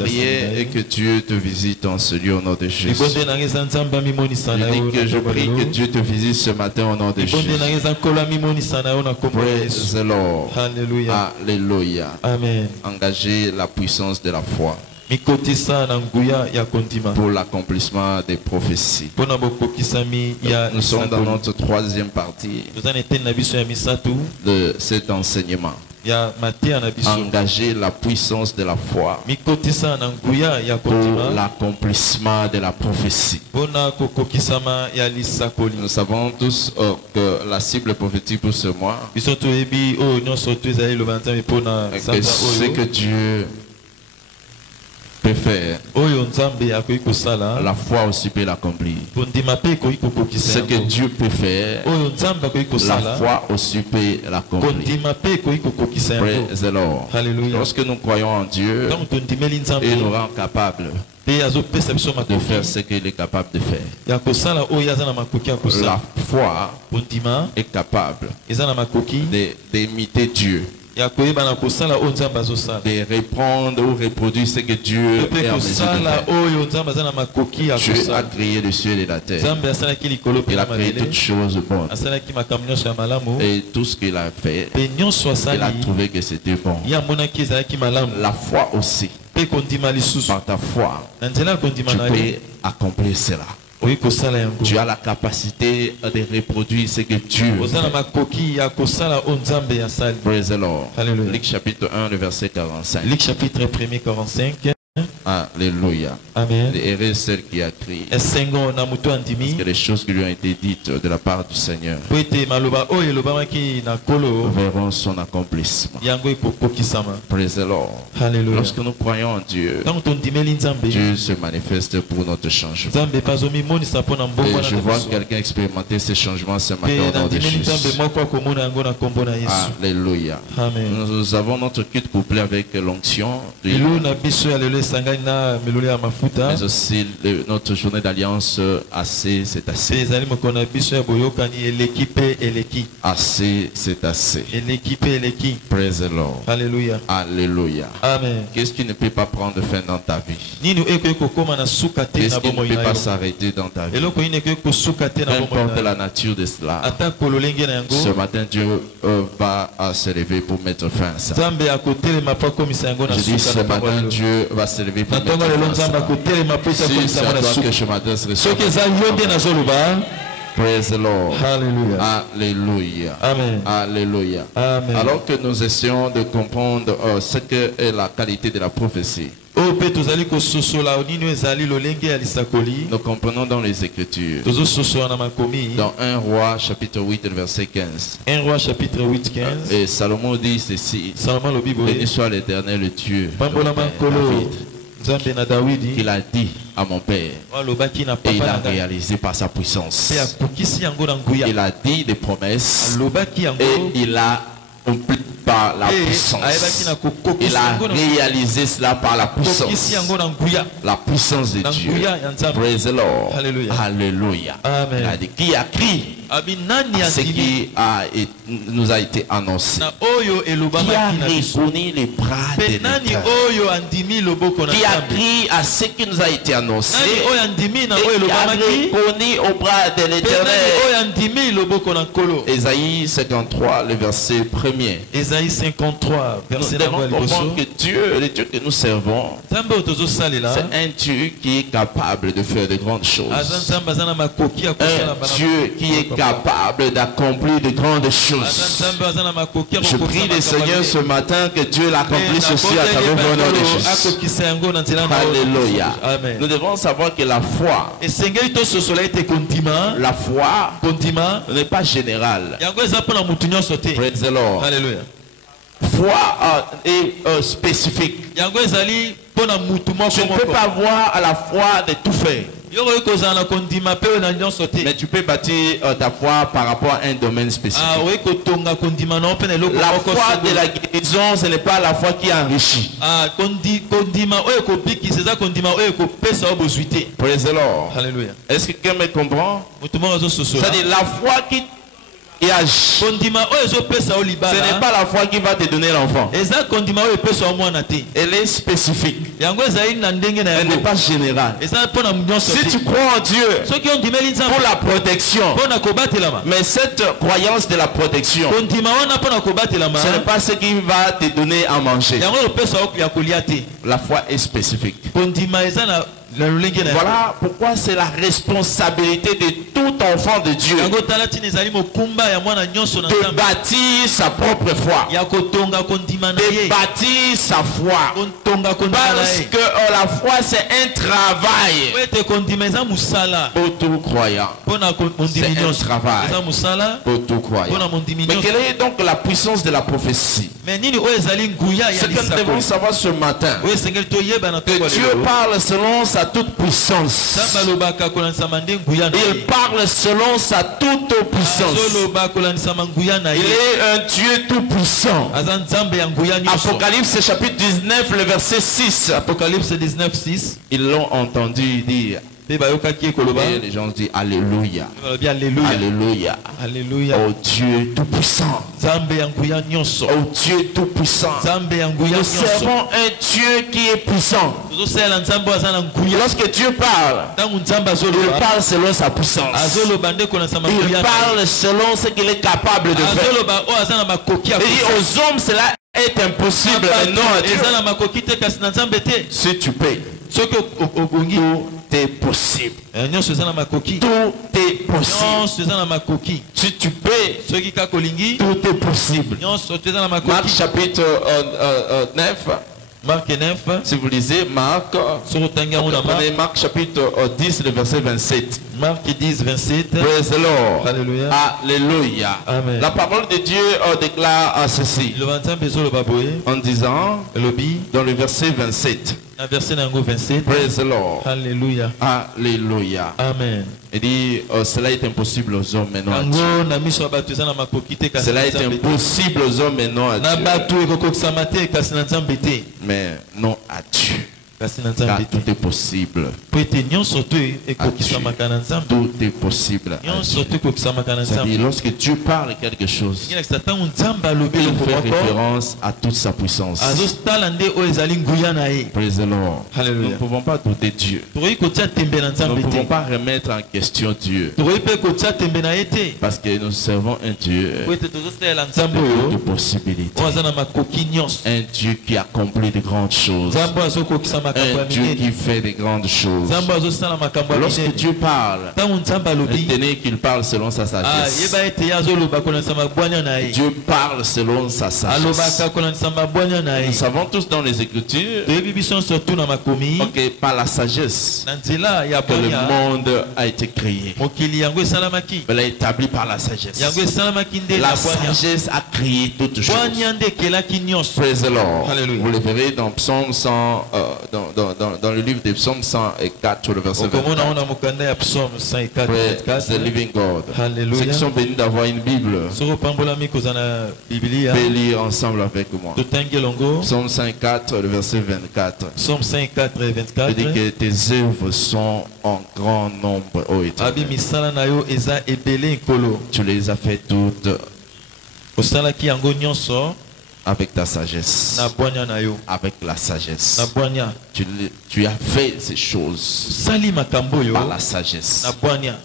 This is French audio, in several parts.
prier et que Dieu te visite en ce lieu au nom de Jésus. Je dis que je prie que Dieu te visite ce matin au nom de Jésus. Praise the Lord. Alléluia. Alléluia. Amen. Engagez la puissance de la foi pour l'accomplissement des prophéties. Nous sommes dans notre troisième partie de cet enseignement. Engager la puissance de la foi pour l'accomplissement de la prophétie. Nous savons tous que la cible prophétique pour ce mois, c'est que Dieu peut faire. La foi aussi peut l'accomplir. Ce que Dieu peut faire, la foi aussi peut l'accomplir. Praise the Lord. Lorsque nous croyons en Dieu, il nous rend capables de faire ce qu'il est capable de faire. La foi est capable d'imiter Dieu, de répondre ou reproduire ce que Dieu est en mesure de faire. Dieu a créé le ciel et la terre. Il a créé toutes choses bonnes. Et tout ce qu'il a fait, il a trouvé que c'était bon. La foi aussi. Par ta foi, tu peux accomplir cela. Tu as la capacité de reproduire ce que Dieu fait. Praise the Lord. Luc chapitre 1, le verset 45. Luc chapitre 1, 45. Alléluia. Amen. Et celle qui a crié. Parce que les choses qui lui ont été dites de la part du Seigneur verront son accomplissement. Praise the Lord. Hallelujah. Lorsque nous croyons en Dieu, Dieu se manifeste pour notre changement. Et je vois quelqu'un expérimenter ces changements ce matin au nom de Jésus. Alléluia. Amen. Nous avons notre culte couplé avec l'onction. Mais aussi notre journée d'alliance assez, c'est assez. Assez, c'est assez. Praise the Lord. Alléluia. Alléluia. Amen. Qu'est-ce qui ne peut pas prendre fin dans ta vie? Qu'est-ce qui ne peut pas s'arrêter dans ta vie? Peu importe la nature de cela, ce matin Dieu va se lever pour mettre fin à ça. Je dis ce matin Dieu va se lever pour mettre fin à ça. Si c'est à toi que je m'adresse, praise the Lord. Hallelujah. Alléluia. Amen. Alléluia. Amen. Alors que nous essayons de comprendre ce que est la qualité de la prophétie, nous comprenons dans les Écritures, dans 1 Roi chapitre 8 verset 15. 1 Roi chapitre 8 15. Et Salomon dit ceci: béni soit l'Éternel, le Dieu qu'il a dit à mon père, et il a réalisé par sa puissance. Il a dit des promesses et il a accompli par la puissance. Il a réalisé cela par la puissance. La puissance de Dieu. Praise the Lord. Alléluia. Il a dit: qui a crié à ce qui nous a été annoncé? Qui a reconnu les bras de l'Éternel? Qui a crié à ce qui nous a été annoncé? Et qui a reconnu au bras de l'Éternel? Ésaïe 53, le verset 1er. Ésaïe 53, verset 1. Nous devons comprendre que Dieu, le Dieu que nous servons, c'est un Dieu qui est capable de faire de grandes choses. Un Dieu qui est capable d'accomplir de grandes choses. Je prie le Seigneur ce matin que Dieu l'accomplisse aussi à travers le nom de Jésus. Alléluia. Nous devons savoir que la foi, n'est pas générale. Praise the Lord. Alléluia. Foi est spécifique. Tu ne peux pas voir à la foi de tout faire. Mais tu peux bâtir ta foi par rapport à un domaine spécifique. La foi de la guérison, ce n'est pas la foi qui enrichit. Praise the Lord. Alléluia. Est-ce que quelqu'un me comprend? C'est-à-dire la foi qui Ce n'est pas la foi qui va te donner l'enfant. Elle est spécifique. Elle n'est pas générale. Si tu crois en Dieu pour la protection, mais cette croyance de la protection, ce n'est pas ce qui va te donner à manger. La foi est spécifique. Voilà pourquoi c'est la responsabilité de tout enfant de Dieu de bâtir sa propre foi, de bâtir sa foi, parce que la foi c'est un travail pour tout croyant. C'est un travail pour tout croyant. Mais quelle est donc la puissance de la prophétie? Ce que nous devons savoir ce matin, que Dieu parle selon sa toute puissance. Il parle selon sa toute puissance. Il est un Dieu tout puissant. Apocalypse chapitre 19, le verset 6. Apocalypse 19, 6. Ils l'ont entendu dire. Et les gens disent Alléluia. Alléluia. Alléluia. Oh Dieu tout puissant. Oh Dieu tout puissant. Nous servons un Dieu qui est puissant. Lorsque Dieu parle, il parle selon sa puissance. Il parle selon ce qu'il est capable de faire. Et aux hommes cela est impossible, mais non à Dieu. Si tu payes, tout est possible. Tout est possible. Si tu paies, tout est possible. Marc chapitre 9. Marc 9. Si vous lisez Marc, prenez Marc chapitre 10, le verset 27. Marc 10, 27. Praise the Lord. Alléluia. Alléluia. Amen. La parole de Dieu déclare ceci en disant dans le verset 27. Praise the Lord. Alléluia. Alléluia. Amen. Il dit cela est impossible aux hommes mais non à Dieu. Cela est impossible aux hommes mais non à Dieu. Mais non à Dieu. Car tout est possible. Tout est possible. C'est-à-dire, lorsque Dieu parle quelque chose, il fait référence à toute sa puissance. Praise the Lord. Nous ne pouvons pas douter Dieu. Nous ne pouvons pas remettre en question Dieu. Parce que nous servons un Dieu de possibilités. Un Dieu qui accomplit de grandes choses. Un Dieu qui fait de grandes choses. Lorsque Dieu parle, retenez qu'il parle selon sa sagesse. Dieu parle selon sa sagesse. Nous savons tous dans les Écritures que par la sagesse que le monde a été créé. Elle est établie par la sagesse. La sagesse a créé toutes choses. Praise the Lord. Vous le verrez dans Psaume 100, dans le livre des Psaumes 104, le verset 24. Praise the living God. Ceux qui sont bénis d'avoir une Bible, pouvez lire ensemble avec moi. Psaume 104, le verset 24. Psaume 104 et 24. Il dit que tes œuvres sont en grand nombre, ô Éternel. Tu les as fait toutes avec ta sagesse. Avec la sagesse. Tu as fait ces choses par la sagesse.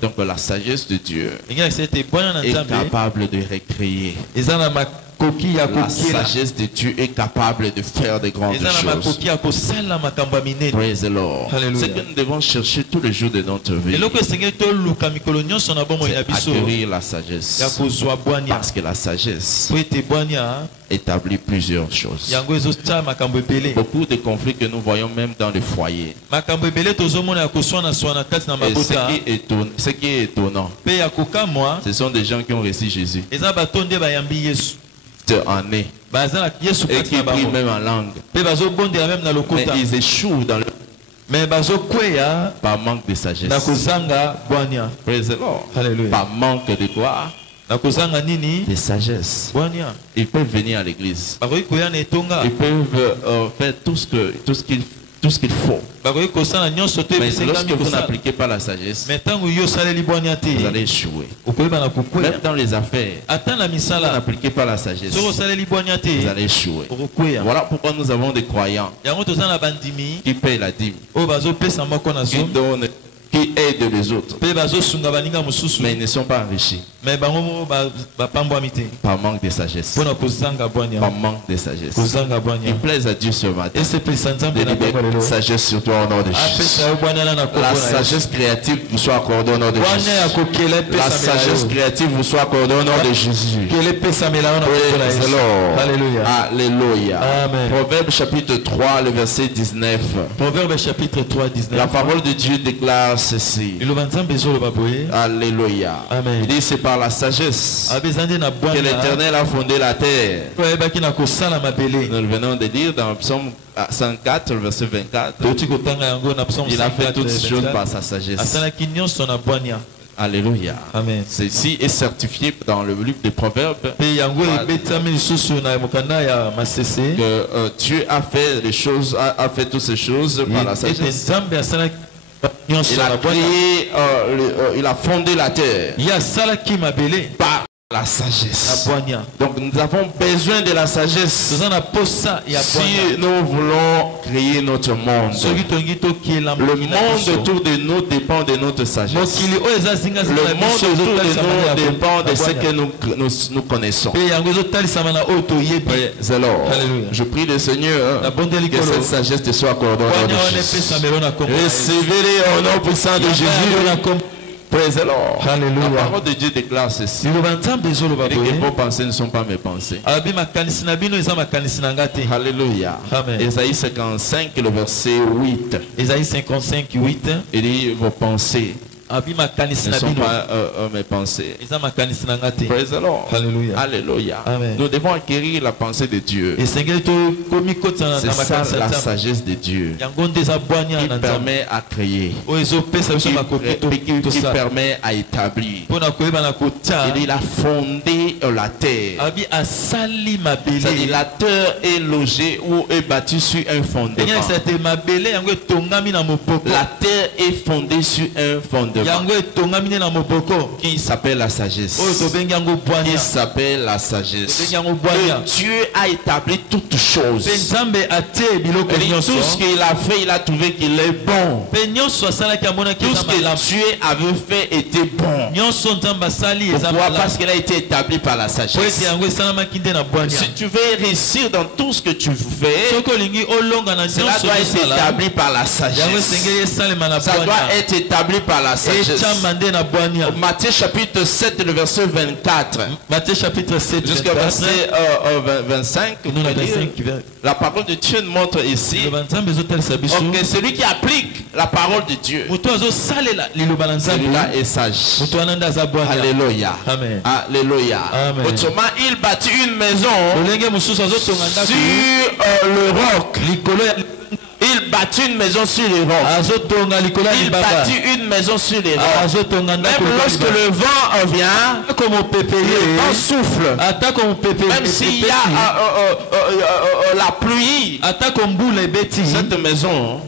Donc la sagesse de Dieu est capable de recréer. La sagesse de Dieu est capable de faire de grandes choses. Praise the Lord. Ce que nous devons chercher tous les jours de notre vie, c'est acquérir la sagesse. Parce que la sagesse établit plusieurs choses. Beaucoup de conflits que nous voyons même dans les foyers. Et ce qui est étonnant, ce sont des gens qui ont reçu Jésus en nez et qui prient même en langue, mais ils échouent dans le par manque de sagesse. Praise the Lord. Par manque de quoi? De sagesse. Ils peuvent venir à l'église, ils peuvent faire tout ce tout ce qu'il faut. Mais lorsque vous n'appliquez pas la sagesse, vous allez échouer. Même dans les affaires, si vous n'appliquez pas la sagesse, vous allez échouer. Voilà pourquoi nous avons des croyants qui payent la dîme, qui donnent, qui aident les autres, mais ils ne sont pas enrichis par manque de sagesse. Par manque de sagesse. Il plaise à Dieu ce matin de libérer la sagesse sur toi au nom de Jésus. La sagesse créative vous soit accordée au nom de Jésus. La sagesse créative vous soit accordée au nom de Jésus. Praise the Lord. Alléluia. Proverbe chapitre 3, le verset 19. Proverbe chapitre 3, 19. La parole de Dieu déclare ceci. Alléluia. Il dit c'est par la sagesse que l'Éternel a fondé la terre. Nous venons de dire dans le psaume 104, le verset 24. Il a fait toutes choses par sa sagesse. Alléluia. Ceci est certifié dans le livre des Proverbes que Dieu a fait les choses, a fait toutes ces choses par la sagesse. Il a créé, il a fondé la terre par la sagesse. Donc nous avons besoin de la sagesse si nous voulons créer notre monde. Le monde autour de nous dépend de notre sagesse. Le monde autour de nous dépend de ce que nous connaissons. Alors, je prie le Seigneur que cette sagesse te soit accordée au nom de Jésus. Recevez-les au nom puissant de Jésus. Praise the Lord. Alléluia. La parole de Dieu déclare ceci. Et vos pensées ne sont pas mes pensées. Alléluia. Ésaïe 55, le verset 8. Ésaïe 55, 8. Il dit vos pensées ne sont pas mes pensées. Praise the Lord. Alléluia. Alléluia. Amen. Nous devons acquérir la pensée de Dieu. C'est ça la sagesse de Dieu qui permet à créer, qui permet à établir. Il a fondé la terre. C'est-à-dire la terre est logée ou est bâtie sur un fondement. La terre est fondée sur un fondement qui s'appelle la sagesse. Qui s'appelle la sagesse. Dieu a établi toutes choses. Et tout ce qu'il a fait, il a trouvé qu'il est bon. Tout ce que Dieu avait fait était bon. Pourquoi? Parce qu'il a été établi par la sagesse. Si tu veux réussir dans tout ce que tu fais, cela doit être établi par la sagesse. Ça doit être établi par la sagesse. Matthieu chapitre 7, le verset 24. Matthieu chapitre 7, jusqu'au verset 25. La parole de Dieu montre ici que celui qui applique la parole de Dieu, celui-là est sage. Alléluia. Amen. Alléluia. Amen. Autrement, il bâtit une maison sur le roc. Il bâtit une maison sur les rocs. Il bâtit une maison sur les rocs. Même lorsque le vent vient, le vent souffle. Même s'il y a la pluie, cette maison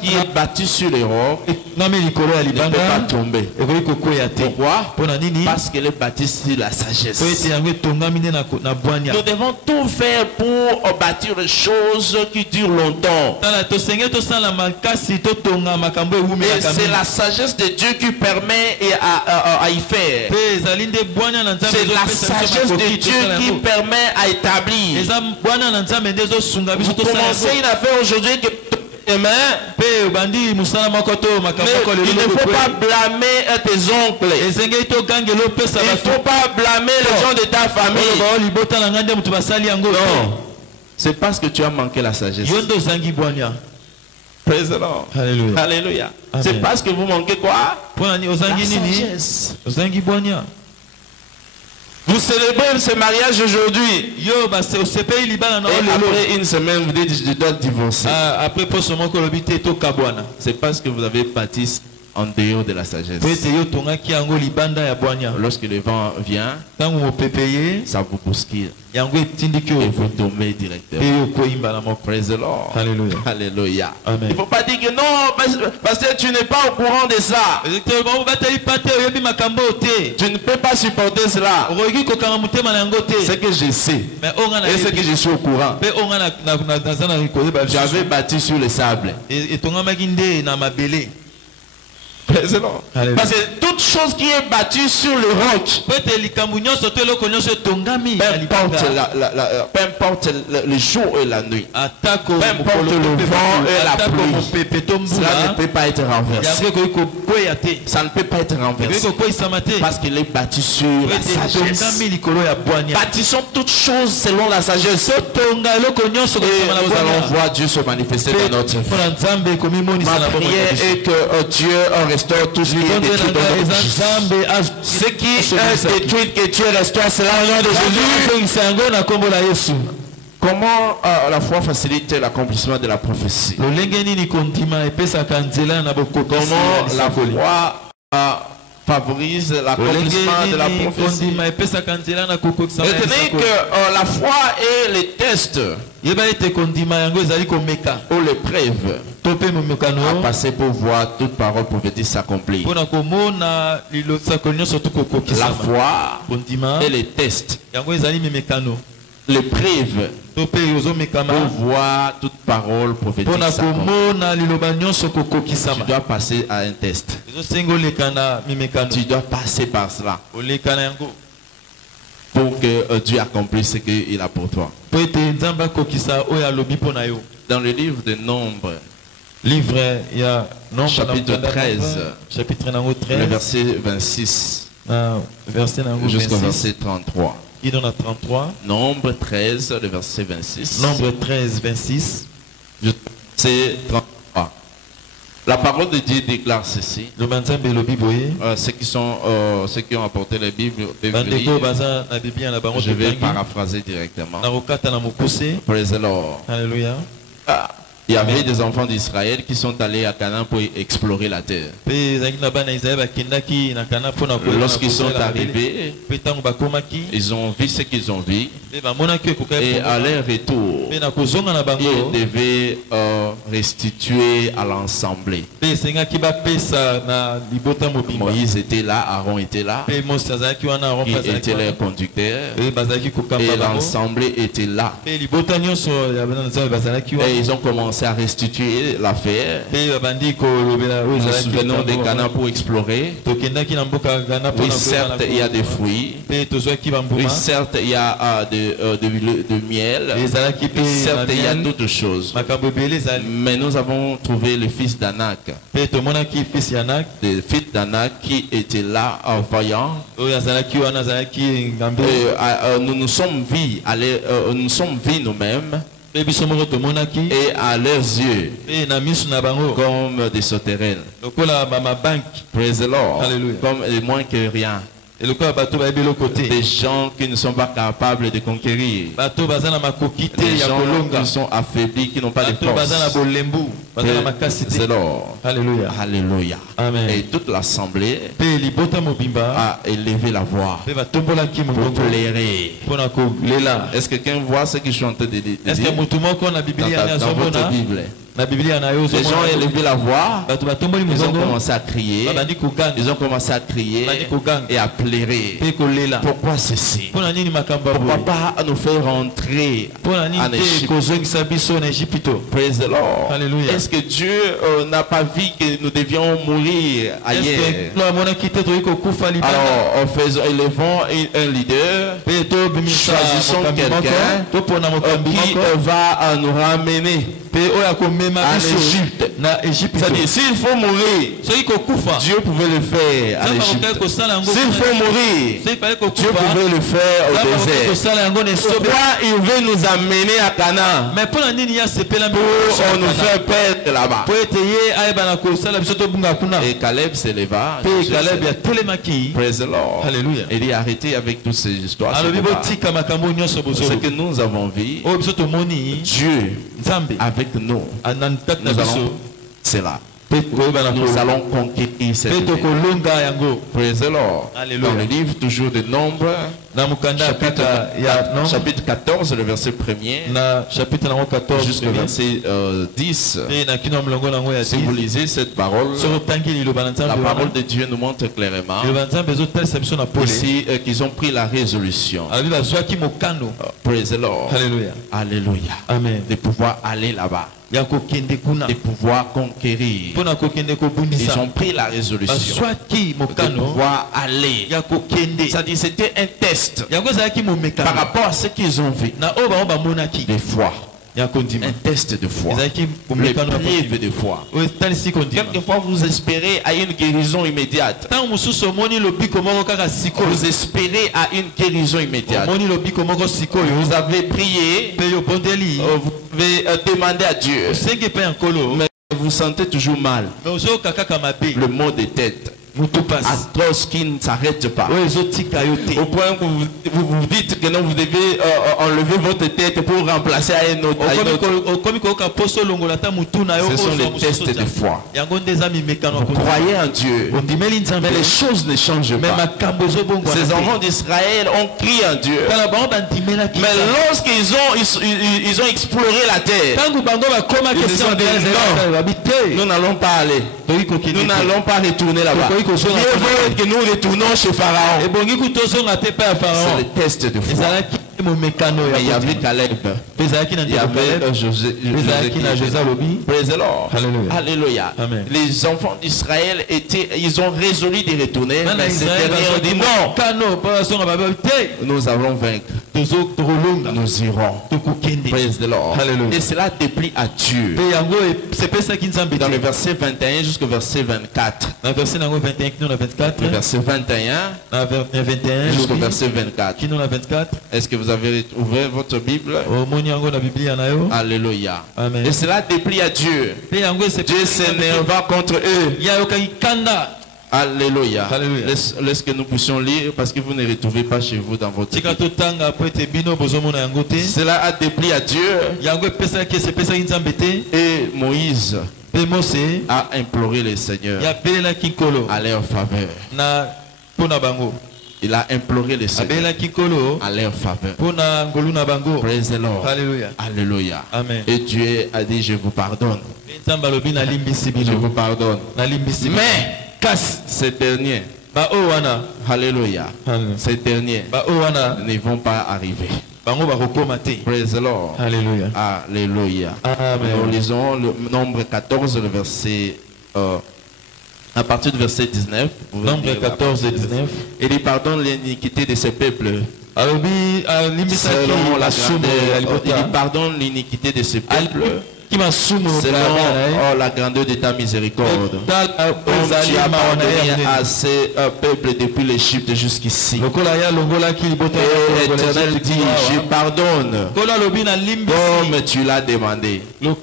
qui est bâtie sur les rocs ne peut pas tomber. Pourquoi? Parce qu'elle est bâtie sur la sagesse. Nous devons tout faire pour bâtir des choses qui durent longtemps. Et c'est la sagesse de Dieu qui permet à y faire. C'est la sagesse de Dieu qui permet à établir. Vous commencez une affaire aujourd'hui que mais il ne faut pas blâmer tes oncles. Il ne faut pas blâmer les gens de ta famille. Non. C'est parce que tu as manqué la sagesse. Praise the Lord. Alléluia. Alléluia. C'est parce que vous manquez quoi? La sagesse. Vous célébrez ce mariage aujourd'hui. Et après une semaine, vous dites je dois divorcer. C'est parce que vous avez bâti en dehors de la sagesse. Lorsque le vent vient, ça vous bouscule. Et vous tombez directement. Praise the Lord. Alléluia. Alléluia. Amen. Il ne faut pas dire que non, parce que tu n'es pas au courant de ça. Tu ne peux pas supporter cela. Ce que je sais et ce que je suis au courant. J'avais bâti sur le sable. Parce que toute chose qui est battue sur le roc, peu importe le jour et la nuit, peu importe le vent et la pluie, cela ne peut pas être renversé. Ça ne peut pas être renversé parce qu'il est battu sur la sagesse. Bâtissons toutes choses selon la sagesse. Et nous allons voir Dieu se manifester dans notre vie. Ma prière est que Dieu restaure tout ce qui est détruit dans notre vie. Ce qui est détruit, que Dieu restaure cela au nom de Jésus. Comment la foi facilite l'accomplissement de la prophétie? Comment la foi favorise l'accomplissement de la prophétie? Retenez que la foi est le test ou l'épreuve à passer pour voir toute parole prophétique s'accomplir. La foi est le test, l'épreuve pour voir toute parole prophétique s'accomplir. Tu dois passer à un test. Tu dois passer par cela pour que Dieu accomplisse ce qu'il a pour toi. Dans le livre de Nombres, chapitre 13, le verset 26 jusqu'au verset 33. Nombre 13, le verset 26. Nombre 13, 26. Verset 33. La parole de Dieu déclare ceci. Ceux qui ont apporté la Bible, je vais paraphraser directement. Praise the Lord. Alléluia. Il y avait des enfants d'Israël qui sont allés à Canaan pour explorer la terre. Lorsqu'ils sont arrivés, ils ont vu ce qu'ils ont vu. Et à leur retour, ils devaient restituer à l'assemblée. Moïse était là, Aaron était là. Il était leur conducteur. Et l'assemblée était là. Et ils ont commencé à restituer l'affaire. Nous nous souvenons des Canaan pour explorer. Oui, certes, il y a des fruits. Oui, certes, il y a de miel. Certes, il y a d'autres choses. Mais nous avons trouvé le fils d'Anak. Le fils d'Anak qui était là, voyant. Nous nous sommes vus nous-mêmes. Et à leurs yeux, comme des sauterelles. Praise the Lord. Comme moins que rien. Des gens qui ne sont pas capables de conquérir. Des gens qui sont affaiblis, qui n'ont pas de force. C'est l'or. Alléluia. Alléluia. Amen. Et toute l'assemblée a élevé la voix pour pleurer. Est-ce que quelqu'un voit ce que je suis en train de dire dans votre Bible? Les gens ont élevé la voix, ils ont commencé à crier, et à pleurer. Pourquoi ceci? Pourquoi pas nous faire rentrer en Égypte? Praise the Lord. Est-ce que Dieu n'a pas vu que nous devions mourir ailleurs? Alors, élevons un leader, choisissons quelqu'un qui va nous ramener en Égypte. C'est-à-dire, s'il faut mourir, Dieu pouvait le faire en Égypte. S'il faut mourir, Dieu pouvait le faire au désert. Pourquoi il veut nous amener à Canaan pour nous faire perdre là-bas? Et Caleb s'éleva. Praise the Lord. Alléluia. Il est arrêté avec toutes ces histoires. Ce que nous avons vu, Dieu avec nous. Nous allons, c'est là. nous allons conquérir cette terre. Praise the Lord. Alléluia. Dans le livre toujours de Nombres, chapitre 14, le verset 1er, jusqu'au verset 10. Si vous lisez cette parole, la parole de Dieu nous montre clairement ici qu'ils ont pris la résolution. Praise the Lord. Alléluia. Alléluia. Amen. De pouvoir aller là-bas. De pouvoir conquérir. Ils ont pris la résolution de pouvoir aller. C'est-à-dire c'était un test par rapport à ce qu'ils ont vu. Des fois. Un test de foi. L'épreuve de foi. Quelquefois vous espérez à une guérison immédiate. Vous espérez à une guérison immédiate. Vous avez prié. Vous avez demandé à Dieu. Mais vous sentez toujours mal. Le mot de tête. Atroce qui ne s'arrête pas. Au point où vous dites que non, vous devez enlever votre tête pour remplacer à un autre. Ce sont les tests de foi. Vous croyez en Dieu, mais les choses ne changent pas. Ces enfants d'Israël ont crié en Dieu. Mais lorsqu'ils ont exploré la terre, ils se sont dit non, nous n'allons pas aller. Nous n'allons pas retourner là-bas. Mieux vaut que nous retournons chez Pharaon. C'est le test de foi. Mais il y avait Caleb. Il y avait José. Praise the Lord. Alléluia. Les enfants d'Israël ils ont résolu de retourner. Mais ces derniers ont dit non. Nous allons vaincre. Nous irons. Praise the Lord. Et cela déplie à Dieu. Dans le verset 21 jusqu'au verset 24. Le verset 21 jusqu'au verset 24. Est-ce que vous avez ouvert votre Bible? Alléluia. Et cela déplie à Dieu. Dieu s'énerva contre eux. Alléluia. Laisse que nous puissions lire parce que vous ne retrouvez pas chez vous dans votre Bible. Cela a déplu à Dieu. Et Moïse a imploré le Seigneur à leur faveur. Il a imploré le Seigneur à leur faveur. Praise the Lord. Alléluia. Et Dieu a dit, je vous pardonne. Je vous pardonne. Mais ces derniers, alléluia, ces derniers ne vont pas arriver. Praise the Lord. Alléluia. Alléluia. Nous lisons le nombre 14, le verset à partir du verset 19. Nombre 14 et 19. Il dit pardonne l'iniquité de ces peuples. Selon la grandeur, il dit pardonne l'iniquité de ces peuples. Selon la grandeur de ta miséricorde, comme tu as pardonné à ces peuples depuis l'Égypte jusqu'ici. Et l'Éternel dit, je pardonne comme tu l'as demandé. Mais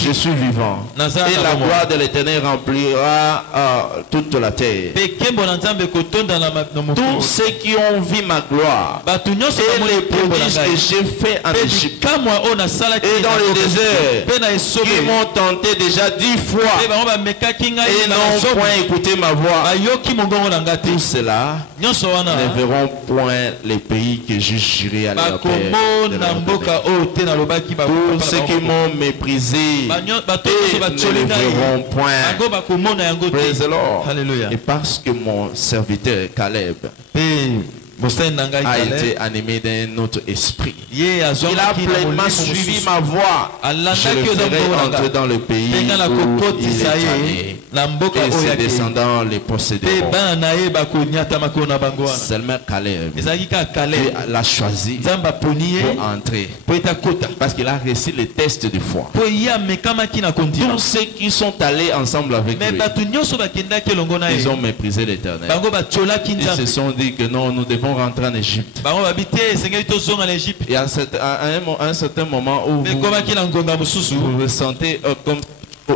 je suis vivant. Et la gloire de l'Éternel remplira toute la terre. Tous ceux qui ont vu ma gloire et les prodiges que j'ai fait en Égypte et dans le désert, qui m'ont tenté déjà 10 fois et n'ont point écouté ma voix, tout cela ne verront point les pays que je jurerai à leur père. Tous ceux qui m'ont méprisé ne le verront point. Praise the Lord. Et parce que mon serviteur Caleb a été animé d'un autre esprit, il a pleinement suivi ma voix. Je le ferai entrer dans le pays où il est allé, et ses descendants les posséderont. Seulement Caleb l'a choisi pour entrer, parce qu'il a reçu les tests de foi. Tous ceux qui sont allés ensemble avec lui, ils ont méprisé l'Éternel. Ils se sont dit que non, nous devons rentrer en Égypte. Et à un certain moment où vous ressentez comme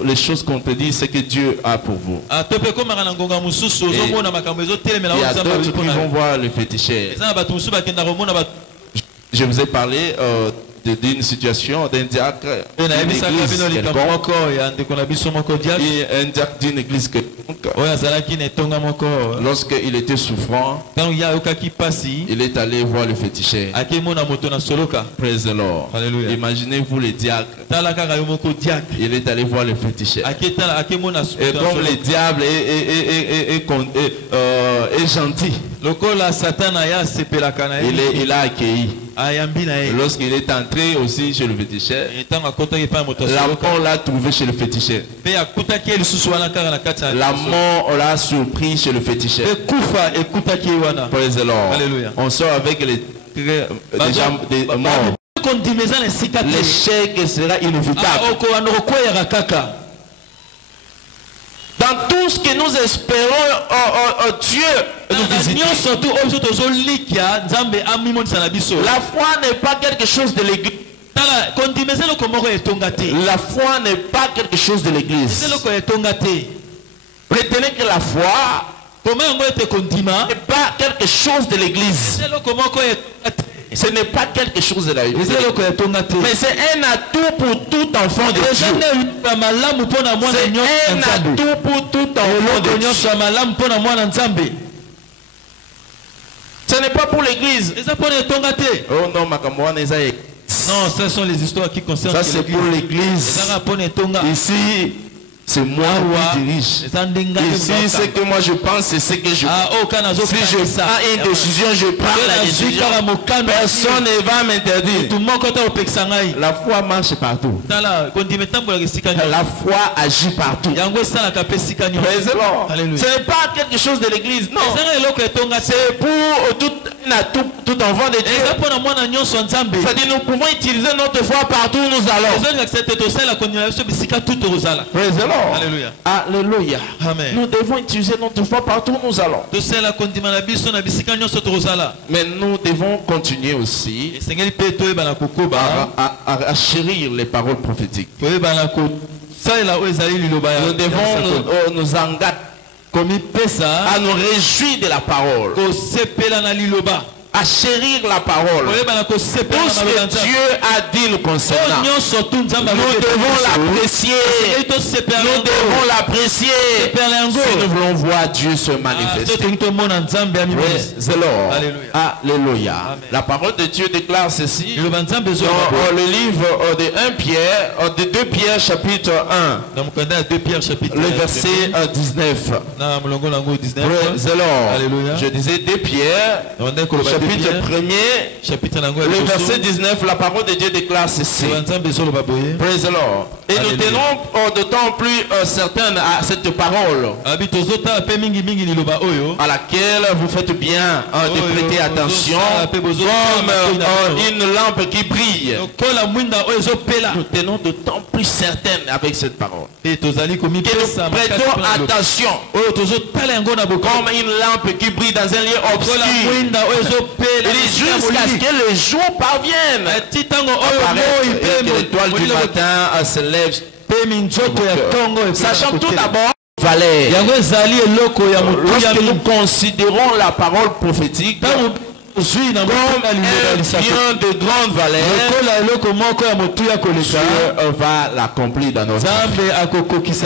les choses qu'on te dit, c'est que Dieu a pour vous. Il y a d'autres qui vont voir le féticheur. Je vous ai parlé d'une situation d'un diacre et un diacre d'une église quelconque. Lorsqu'il était souffrant, il est allé voir le féticheur. Praise the Lord. Imaginez-vous le diacre. Il est allé voir le féticheur. Et comme le diable est gentil, il a accueilli. Lorsqu'il est entré aussi chez le féticheur, la mort l'a trouvé chez le féticheur. La mort l'a surpris chez le féticheur. Praise the Lord. On sort avec les morts. L'échec sera inévitable. Dans tout ce que nous espérons, Dieu nous visite. La foi n'est pas quelque chose de l'église. La foi n'est pas quelque chose de l'église. Retenez que la foi n'est pas quelque chose de l'église. Ce n'est pas quelque chose de la vie. Mais c'est un atout pour tout enfant de Dieu. C'est un atout pour tout enfant de Dieu. Ce n'est pas pour l'église. Oh non, non, ce sont les histoires qui concernent. Ça c'est pour l'église. Ici, c'est moi qui dirige. Ici, ce que moi je pense, c'est ce que je pense. Si je prends une décision, je prends la décision. Personne ne va m'interdire. La foi marche partout. La foi agit partout. Ce n'est pas quelque chose de l'église, non. C'est pour tout enfant de Dieu. C'est-à-dire nous pouvons utiliser notre foi partout où nous allons. Alléluia. Alléluia. Amen. Nous devons utiliser notre foi partout où nous allons. Mais nous devons continuer aussi à chérir les paroles prophétiques. Nous devons nous engager à nous réjouir de la parole, à chérir la parole. Tout ce que Dieu a dit nous concernant, nous devons l'apprécier. Nous devons l'apprécier si nous voulons voir Dieu se manifester. Praise the Lord. Alléluia. La parole de Dieu déclare ceci dans le livre de 2 Pierre chapitre 1, le verset 19. Praise the Lord. Je disais 2 Pierre chapitre 1er, le verset 19, la parole de Dieu déclare ceci. Praise the Lord. Et nous tenons d'autant plus certaines à cette parole à laquelle vous faites bien de prêter attention comme une lampe qui brille. Nous tenons d'autant plus certaines avec cette parole que nous prêtons attention comme une lampe qui brille dans un lieu obscur. Jusqu'à ce que le jour parvienne. Et que l'étoile du matin se lève. Sachant tout d'abord lorsque nous considérons la parole prophétique comme un bien de grande valeur, Dieu va l'accomplir dans notre vie.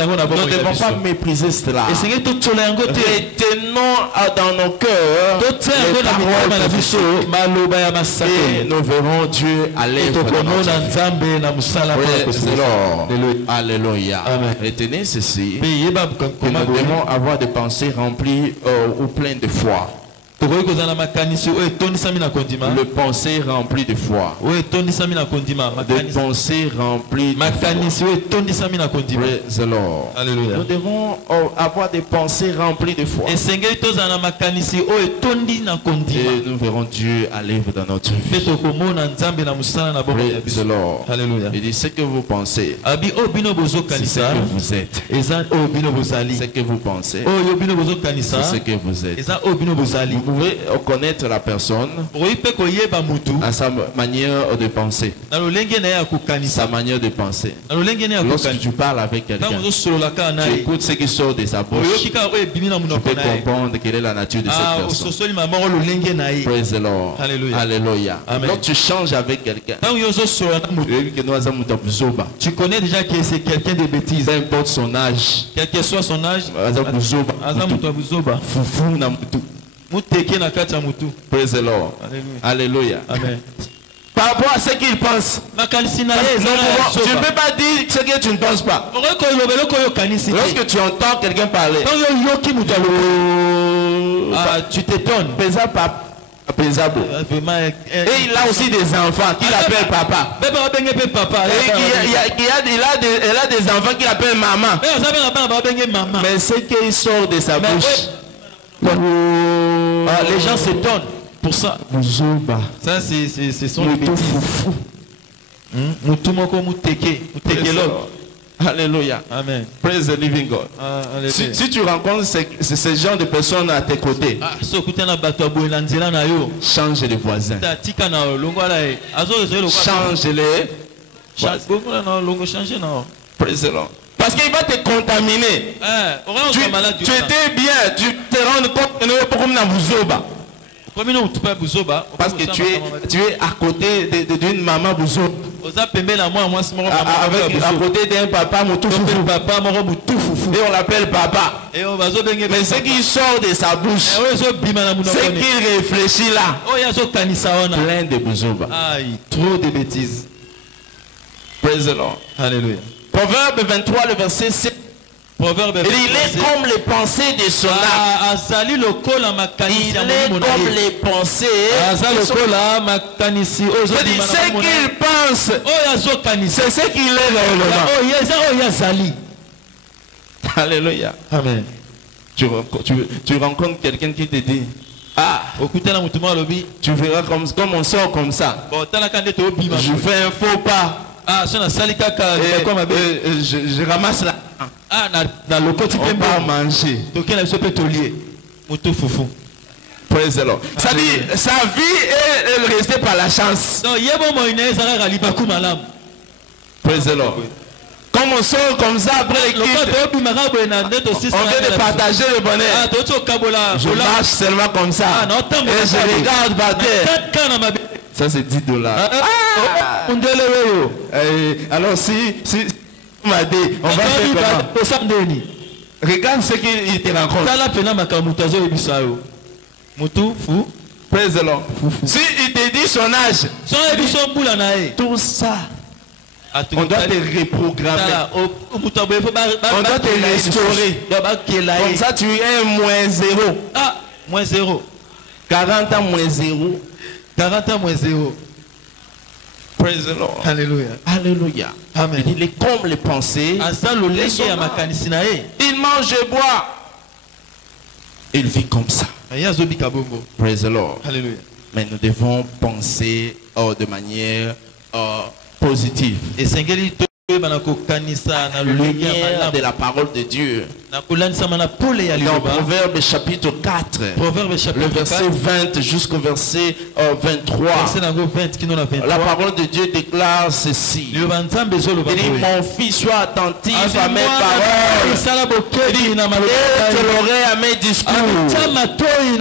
Nous ne devons pas mépriser cela. Retenons dans nos cœurs les paroles prophétiques et nous verrons Dieu à l'œuvre dans notre vie. Alléluia. Retenez ceci, que nous devons avoir des pensées remplies ou pleines de foi. Le pensée rempli de foi. Des pensées remplies de foi. Praise the Lord. Nous devons avoir des pensées remplies de foi. Et nous verrons Dieu à l'œuvre dans notre vie. Praise the Lord. Il dit ce que vous pensez, c'est ce que vous êtes. Ce que vous pensez, c'est ce que vous êtes. pouvez connaître la personne à sa manière de penser. Sa manière de penser. Lorsque tu parles avec quelqu'un, tu écoutes ce qui sort de sa bouche. Tu peux comprendre quelle est la nature de cette personne. Praise the Lord. Alléluia. Lorsque tu changes avec quelqu'un, tu connais déjà que c'est quelqu'un de bêtises. Peu importe son âge. Quel que soit son âge. Praise the Lord. Alléluia. Amen. Par rapport à ce qu'il pense, tu ne peux pas dire ce que tu ne penses pas. Lorsque tu entends quelqu'un parler, tu t'étonnes. Et il a aussi des enfants qu'il appelle papa. Et il a des enfants qu'il appelle maman. Mais ce qu'il sort de sa bouche, les gens s'étonnent pour ça. Ça, c'est son bêtise. Alléluia. Amen. Praise the living God. Si tu rencontres ce genre de personnes à tes côtés, change les voisins. Change-les. Praise the Lord. Parce qu'il va te contaminer. Tu étais bien, tu te rends compte que nous sommes parce que tu es à côté d'une maman Bouzoba. À côté d'un papa et on l'appelle papa. Mais ce qui sort de sa bouche, ce qu'il réfléchit là, plein de Bouzoba. Trop de bêtises. Praise the Lord. Alléluia. Proverbe 23, le verset 7. Il est comme les pensées de son âme. Il est comme les pensées. C'est-à-dire ce qu'il pense, c'est ce qu'il est réellement. Alléluia. Amen. Tu rencontres quelqu'un qui te dit, tu verras comme on sort comme ça. Je fais un faux pas. Je ramasse la on va manger. Praise the Lord. Ça dit, sa vie est restée par la chance. Praise the Lord. Comme on sort comme ça après les on veut partager le bonheur. Je marche seulement comme ça. Et je regarde par terre. Ça c'est $10. Alors si on va faire comment? Regarde ce qu'il te rencontre. Praise the Lord. Si il te dit son âge, tout ça, on doit te reprogrammer. On doit te restaurer. Comme ça tu es moins zéro. Moins zéro. 40 ans moins zéro. 40 ans moins zéro. Praise the Lord. Alléluia. Alléluia. Amen. Il est comme les pensées. Il mange et boit. Il vit comme ça. Praise the Lord. Alléluia. Mais nous devons penser de manière positive. Lumière de la parole de Dieu. Dans Proverbe chapitre 4, le verset 20 jusqu'au verset 23, la parole de Dieu déclare ceci. Il dit, mon fils, sois attentif à mes paroles. Il dit, prête l'oreille à mes discours. Et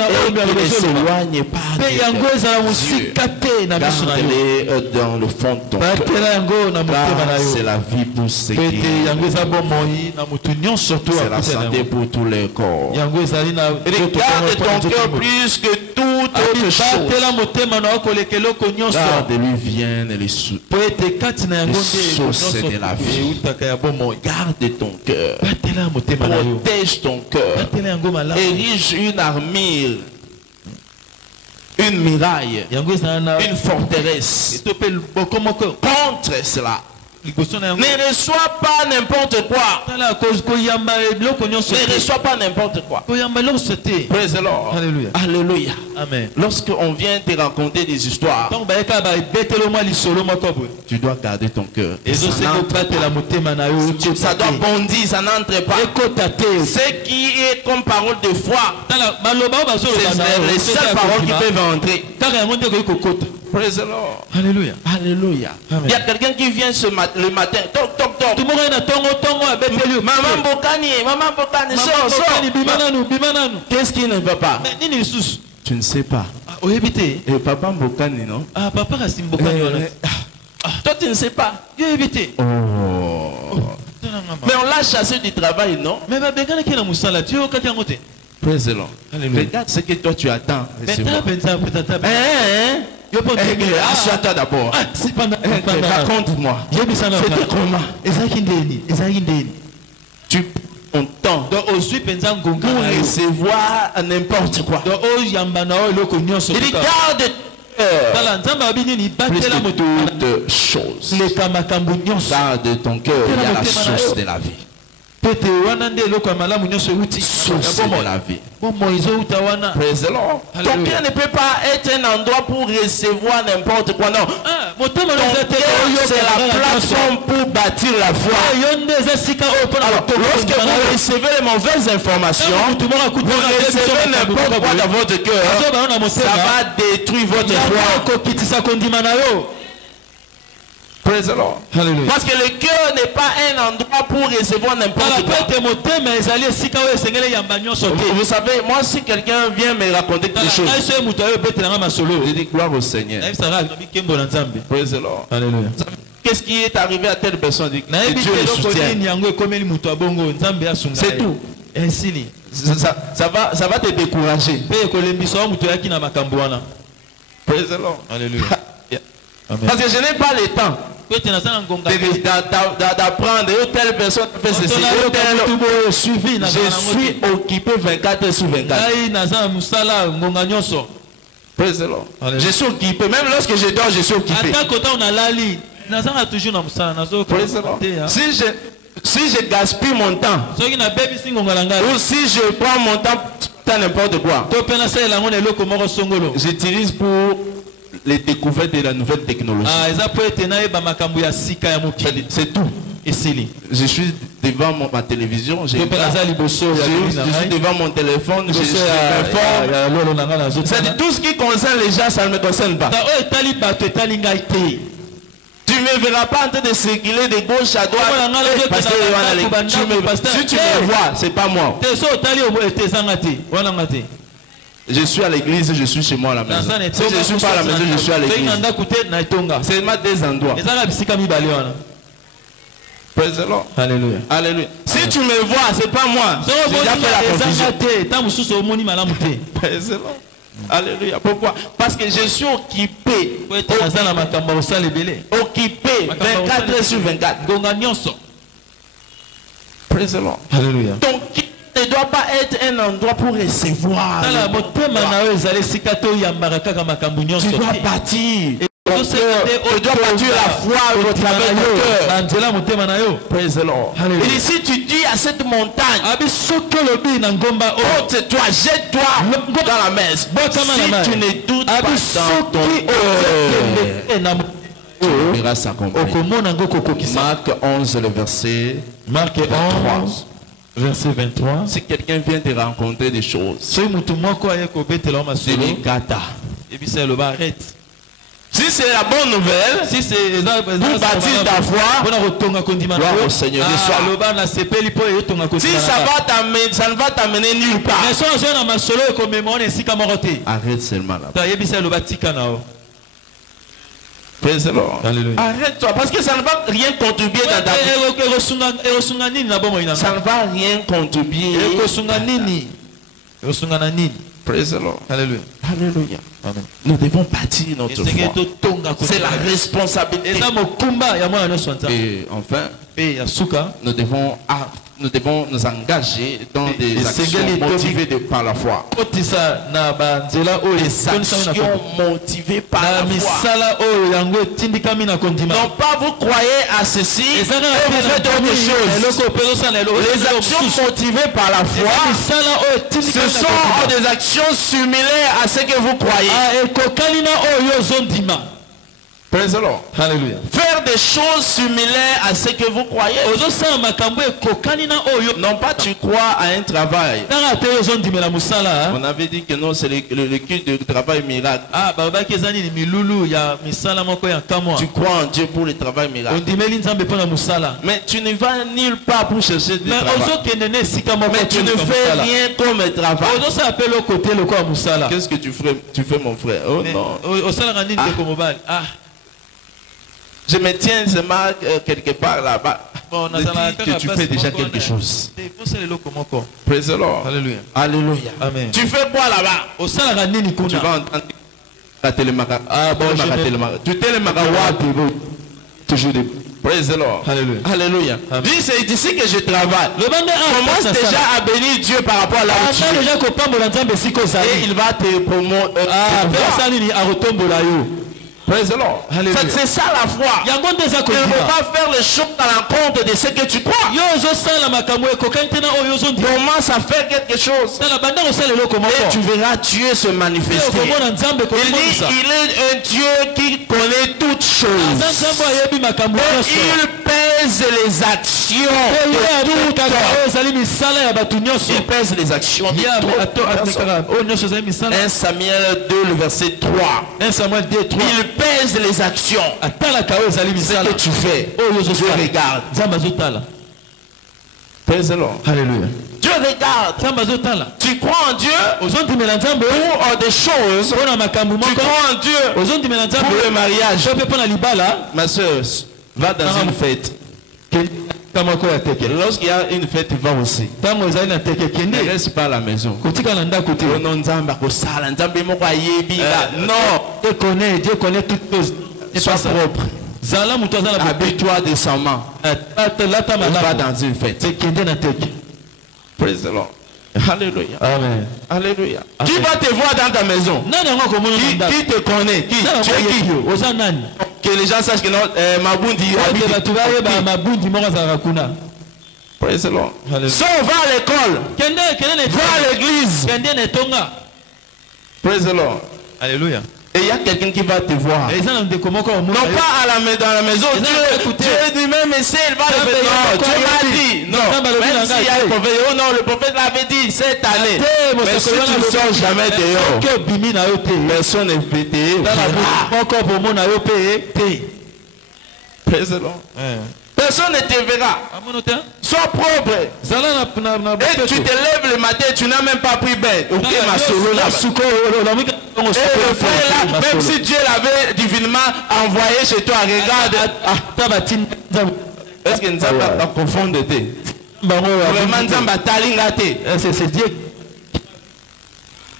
ne s'éloigne pas de Dieu. Garde-les dans le fond de ton cœur. Car c'est la vie pour ceux qui c'est la santé pour tous les corps. Garde ton cœur plus que toute autre chose. Car de lui viennent les sources de la vie. Garde ton cœur. Protège ton cœur. Érige une armure, une muraille, une forteresse contre cela. Ne reçois pas n'importe quoi. Ne reçois pas n'importe quoi. Praise the Lord. Alléluia. Alléluia. Amen. Lorsqu'on vient te raconter des histoires, tu dois garder ton cœur. Ça doit bondir, ça n'entre pas. Ce qui est comme parole de foi, c'est les seules paroles qui peuvent entrer. Praise the Lord. Alléluia. Alléluia. Il y a quelqu'un qui vient le matin. Toc, toc, toc. Maman Bokani, sors. Qu'est-ce qui ne va pas? Tu ne sais pas. Et papa Bokani, non? Ah, papa Rassim Bokani. Toi, tu ne sais pas. Oh. Mais on l'a chassé du travail, non? Praise the Lord. Regarde ce que toi tu attends. Assois-toi d'abord. Raconte-moi. C'était comment? Tu prends ton temps pour recevoir n'importe quoi. Il dit garde plus de toutes choses. Garde ton cœur, il y a la source de la vie. Source de la vie. Praise the Lord. Ton cœur ne peut pas être un endroit pour recevoir n'importe quoi. Non. Ton cœur, c'est la plateforme pour bâtir la foi. Alors, lorsque vous recevez les mauvaises informations, vous recevez n'importe quoi dans votre cœur, ça va détruire votre foi. Praise the Lord. Hallelujah. Parce que le cœur n'est pas un endroit pour recevoir n'importe quoi. Vous savez, moi si quelqu'un vient me raconter quelque chose, je dis gloire au Seigneur. Praise the Lord. Hallelujah. Qu'est-ce qui est arrivé à telle personne? Dieu le soutient. C'est tout. Ça va te décourager. Praise the Lord. Alléluia. Parce que je n'ai pas le temps d'apprendre telle personne fait ceci. Je suis occupé 24 heures sur 24. Praise the Lord. Je suis occupé. Même lorsque je dors, je suis occupé. Praise the Lord. Si je gaspille mon temps, ou si je prends mon temps pour n'importe quoi, j'utilise pour les découvertes de la nouvelle technologie. C'est tout. Je suis devant ma télévision, je suis devant mon téléphone, je m'informe. C'est tout ce qui concerne les gens, ça ne me concerne pas. Tu ne me verras pas en train de circuler de gauche à droite. Parce que si tu me vois, c'est pas moi. Je suis à l'église, je suis chez moi à la maison. Si je ne suis pas à la maison, je suis à l'église. C'est seulement deux endroits. Praise the Lord. Alléluia. Alléluia. Si tu me vois, c'est pas moi. J'ai déjà fait la confusion. Praise the Lord. Alléluia. Pourquoi? Parce que je suis occupé. Occupé 24 heures sur 24. Praise the Lord. Alléluia. Donc, ne doit pas être un endroit pour recevoir. Tu dois bâtir. Tu dois bâtir la foi au travers du cœur. Praise the Lord. Et ici tu dis à cette montagne, ôte-toi, jette-toi dans la mer. Si tu ne doutes pas dans ton cœur, tu verras s'accomplir. Marc 11, le verset Marc 11. Verset 23. Si quelqu'un vient te rencontrer des choses, si c'est la bonne nouvelle, pour bâtir ta foi, gloire au Seigneur. Si ça ne va t'amener nulle part, arrête seulement là. Praise the Lord. Arrête-toi, parce que ça ne va rien contribuer dans ta vie. Ça ne va rien contribuer. Praise the Lord. Alléluia. Alléluia. Amen. Nous devons bâtir notre foi. C'est la responsabilité. Et enfin, nous devons nous devons nous engager dans des actions motivées par la foi. Des actions motivées par la foi. Non pas vous croyez à ceci et vous faites autre chose. Les actions motivées par la foi, ce sont des actions similaires à ce que vous croyez. Praise the Lord. Hallelujah. Faire des choses similaires à ce que vous croyez. Non pas tu crois à un travail. On avait dit que non, c'est le culte de travail miracle. Tu crois en Dieu pour le travail miracle. Mais tu ne vas nulle part pour chercher du travail. Mais tu ne fais rien comme un travail. Qu'est-ce que tu fais mon frère? Oh non. Je me tiens seulement quelque part là-bas. Que tu fais déjà quelque chose. Praise the Lord. Alléluia. Alléluia. Amen. Tu fais quoi là-bas? Tu vas entendre la télémaga. Tu télémaga. Toujours des. Praise the Lord. Alléluia. Alléluia. Dis, c'est ici que je travaille. Commence déjà à bénir Dieu par rapport à la vie. Et il va te promouvoir. Praise the Lord. C'est ça la foi. Il ne faut pas faire les choses à l'encontre de ce que tu crois. Commence à faire quelque chose. Et tu verras Dieu se manifester. Il dit, il est un Dieu qui connaît toutes choses. Et il pèse les actions de tout homme. Il pèse les actions de tout homme. 1 Samuel 2, le verset 3. 1 Samuel 2, 3. Il pèse les actions. Ce que tu fais, Dieu regarde. Praise the Lord. Alléluia. Dieu regarde. Tu crois en Dieu pour des choses. Tu crois en Dieu pour le mariage. Ma soeur, va dans une fête. Lorsqu'il y a une fête, va aussi. Ne reste pas à la maison. Non. Dieu connaît toutes choses. Sois propre. Habille-toi décemment. Va dans une fête. Praise the Lord. Alléluia. Amen. Alléluia. Qui va te voir dans ta maison? Qui te connaît? Qui? Tu es qui? Que les gens sachent que Mabundi Praise the Lord. So va à l'école. Va à l'église. Praise the Lord. Alléluia. Et il y a quelqu'un qui va te voir. Non pas à dans la maison. Dieu lui-même essaie, il va le faire. Non, Dieu m'a dit. Non, même s'il y a le prophète. Oh non, le prophète l'avait dit cette année. Mais si tu ne sors jamais dehors, personne ne peut te verra. Personne ne te verra. Sois propre. Et tu te lèves le matin, tu n'as même pas pris bain. Ok, ma solo là. Et le frère là, même si Dieu l'avait divinement envoyé chez toi, regarde. Est-ce que nous avons pas confondre? Vraiment, nous avons c'est Dieu.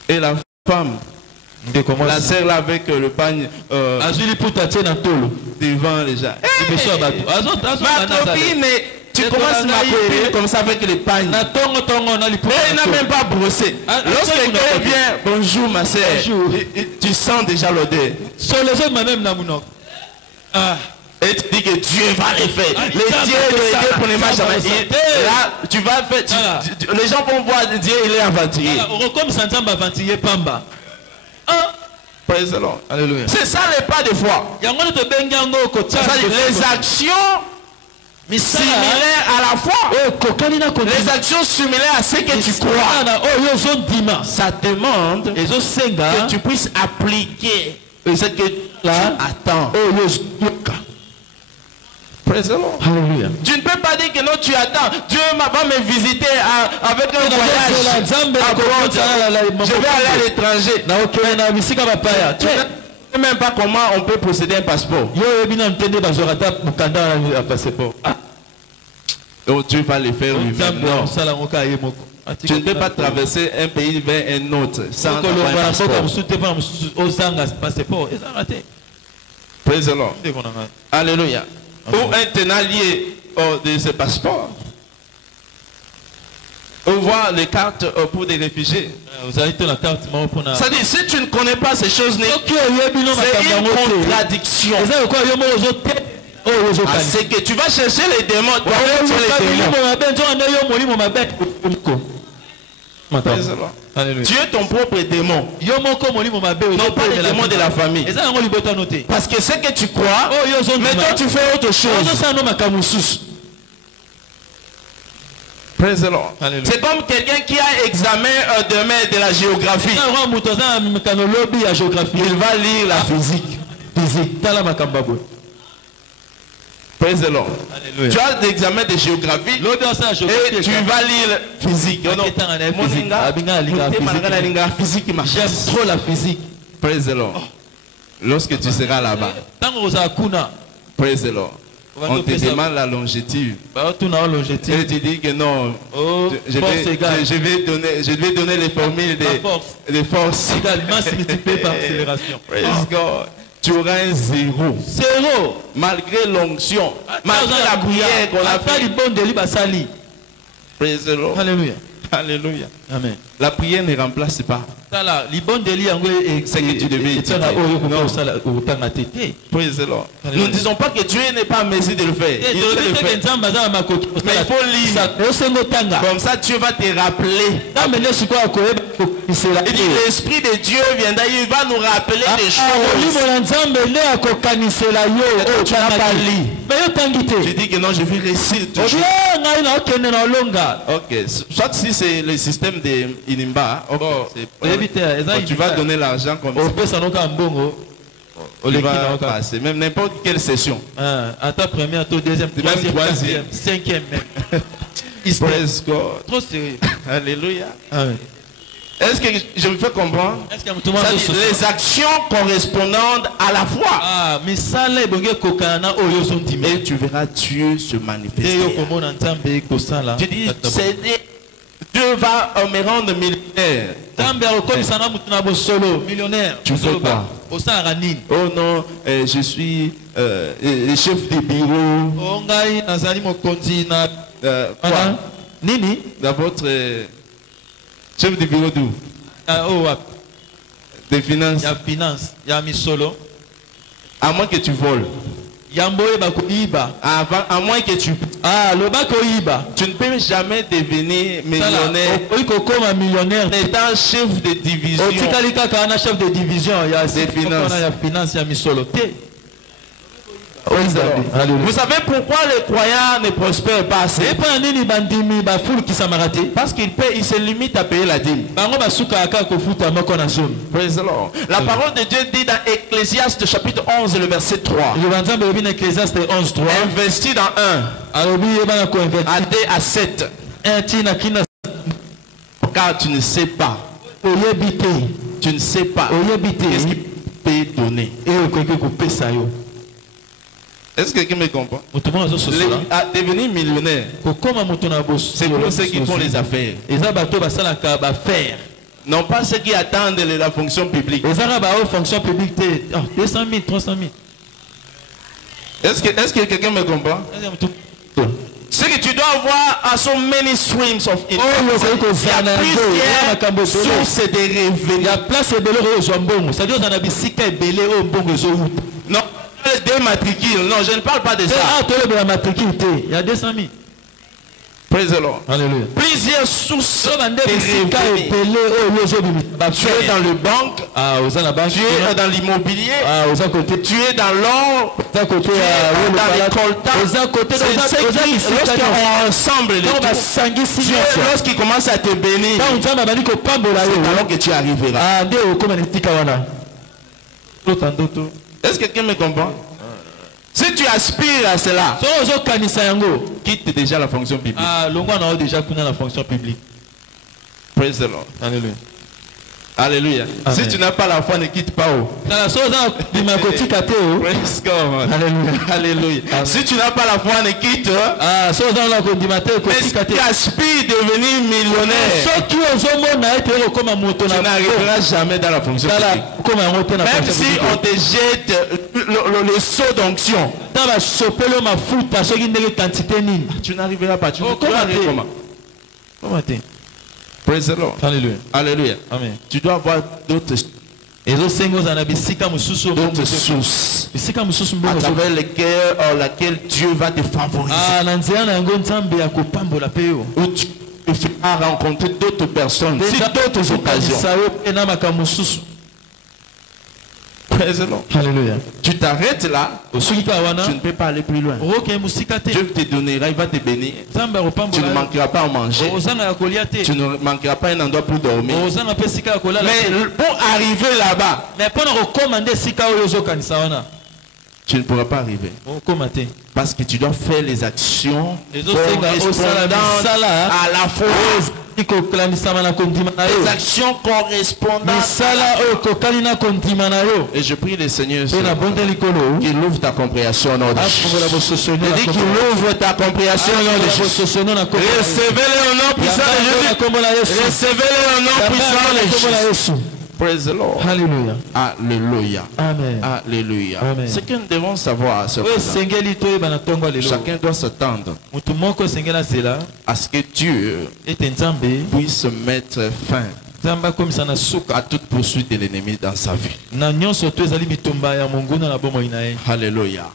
Et la femme. La sœur là avec le pagne devant les gens. Ma copine, tu commences ma copine comme ça avec les pagnes. Mais il n'a même pas brossé. Lorsque quelqu'un vient, bonjour ma sœur, tu sens déjà l'odeur. Et tu dis que Dieu va les faire. Les dieux pour les matchs. Là, tu vas faire. Les gens vont voir Dieu, il est aventurier. Praise the Lord. Alléluia. C'est ça le pas de foi. Les actions similaires à la foi. Les actions similaires à ce que tu crois. Ça demande que tu puisses appliquer ce que tu attends. Praise the Lord. Alléluia. Tu ne peux pas dire que non, tu attends. Dieu va me visiter avec un voyage. Je vais aller à l'étranger. Tu ne sais même pas comment on peut posséder un passeport. Donc Dieu va le faire lui-même. Tu ne peux pas traverser un pays vers un autre sans avoir un passeport. Praise the Lord. Alléluia. Ou un tenant lié de ce passeport. On voit les cartes pour des réfugiés. Ça dit, si tu ne connais pas ces choses, c'est une contradiction. C'est que tu vas chercher les démons. Tu es ton propre démon. Non pas les démons de la famille. Parce que c'est que tu crois, mais toi tu fais autre chose. C'est comme quelqu'un qui a examen demain de la géographie. Il va lire la physique. Praise the Lord. Tu as l'examen de géographie et tu vas lire physique. J'aime trop la physique. Praise the Lord. Lorsque tu seras là-bas. Praise the Lord. On te demande la longitude. Et tu dis que non, je vais donner les formules de force. Praise God. Tu auras un zéro. Malgré l'onction. Malgré la prière qu'on a fait. Praise the Lord. Alléluia. Alléluia. Amen. La prière ne remplace pas. C'est que tu devais étudier. Praise the Lord. Nous ne disons pas que Dieu n'est pas en mesure de le faire. Il peut le faire. Mais il faut lire. Comme ça, Dieu va te rappeler. Et l'Esprit de Dieu viendra, il va nous rappeler des choses. Tu n'as pas lu. Tu dis que non, je vais réussir toujours. Ok. Soit si c'est le système de Inimba, tu vas donner l'argent comme ça. Tu vas passer, même n'importe quelle session. À ta première, ta deuxième, troisième, cinquième même. Praise God. Trop sérieux. Alléluia. Est-ce que je me fais comprendre? Les actions correspondantes à la foi. Et tu verras Dieu se manifester. Tu dis, Dieu va me rendre millionnaire. Tu fais quoi? Oh non, je suis le chef de bureau. Quoi? Dans votre chef de bureau d'où? Des finances. À moins que tu voles. À moins que tu ne peux jamais devenir millionnaire étant chef de division des finances. Vous savez pourquoi les croyants ne prospèrent pas assez? Parce qu'il se limite à payer la dîme. Praise the Lord. La parole de Dieu dit dans Ecclésiaste chapitre 11 le verset 3. Investis dans 1 à 2 à 7. Car tu ne sais pas. Tu ne sais pas qu'est-ce qu'il peut donner. Est-ce que quelqu'un me comprend? Devenir millionnaire, c'est pour ceux qui font les affaires. Non pas ceux qui attendent la fonction publique. 200 000, 300 000. Est-ce que quelqu'un me comprend? C'est que tu dois avoir à so many streams of income. Il y a plusieurs sources de revenus. Non. Des matricules. Non, je ne parle pas de ça. Il y a 200 000. Praise the Lord. Alléluia. Plusieurs sources de revenus. Tu es dans le banque. Tu es dans l'immobilier. Tu es dans l'or. Tu es dans les coltas. Lorsqu'on ensemble les deux, lorsqu'il commence à te bénir, c'est alors que tu arriveras. Est-ce que quelqu'un me comprend? Si tu aspires à cela, quitte déjà la fonction publique. Praise the Lord. Alléluia. Alléluia. Amen. Si tu n'as pas la foi, ne quitte pas. Praise God. Alléluia. Si tu n'as pas la foi, ne quitte. Mais si tu aspires à devenir millionnaire, tu n'arriveras jamais dans la fonction publique. Même si on te jette le seau d'onction, tu n'arriveras pas. Tu vas comment? Praise the Lord. Alléluia. Alléluia. Amen. Tu dois avoir d'autres sources à travers laquelle Dieu va te favoriser. Où tu feras rencontrer d'autres personnes, d'autres occasions. Alléluia. Tu t'arrêtes là, tu ne peux pas aller plus loin. Dieu te donnera, il va te bénir. Tu ne manqueras pas à manger. Tu ne manqueras pas un endroit pour dormir. Mais pour arriver là-bas, tu ne pourras pas arriver. Parce que tu dois faire les actions correspondantes à la foi. Les actions correspondantes. Et je prie le Seigneur qu'il ouvre ta compréhension au nom de Jésus. Qu'il ouvre ta compréhension au nom de Jésus. Recevez-le au nom puissant de Jésus. Recevez-le au nom puissant de Jésus. Praise the Lord. Alléluia. Alléluia. Amen. Alléluia. Amen. Ce que nous devons savoir à ce moment, chacun doit s'attendre à ce que Dieu puisse mettre fin à toute poursuite de l'ennemi dans sa vie. Alléluia.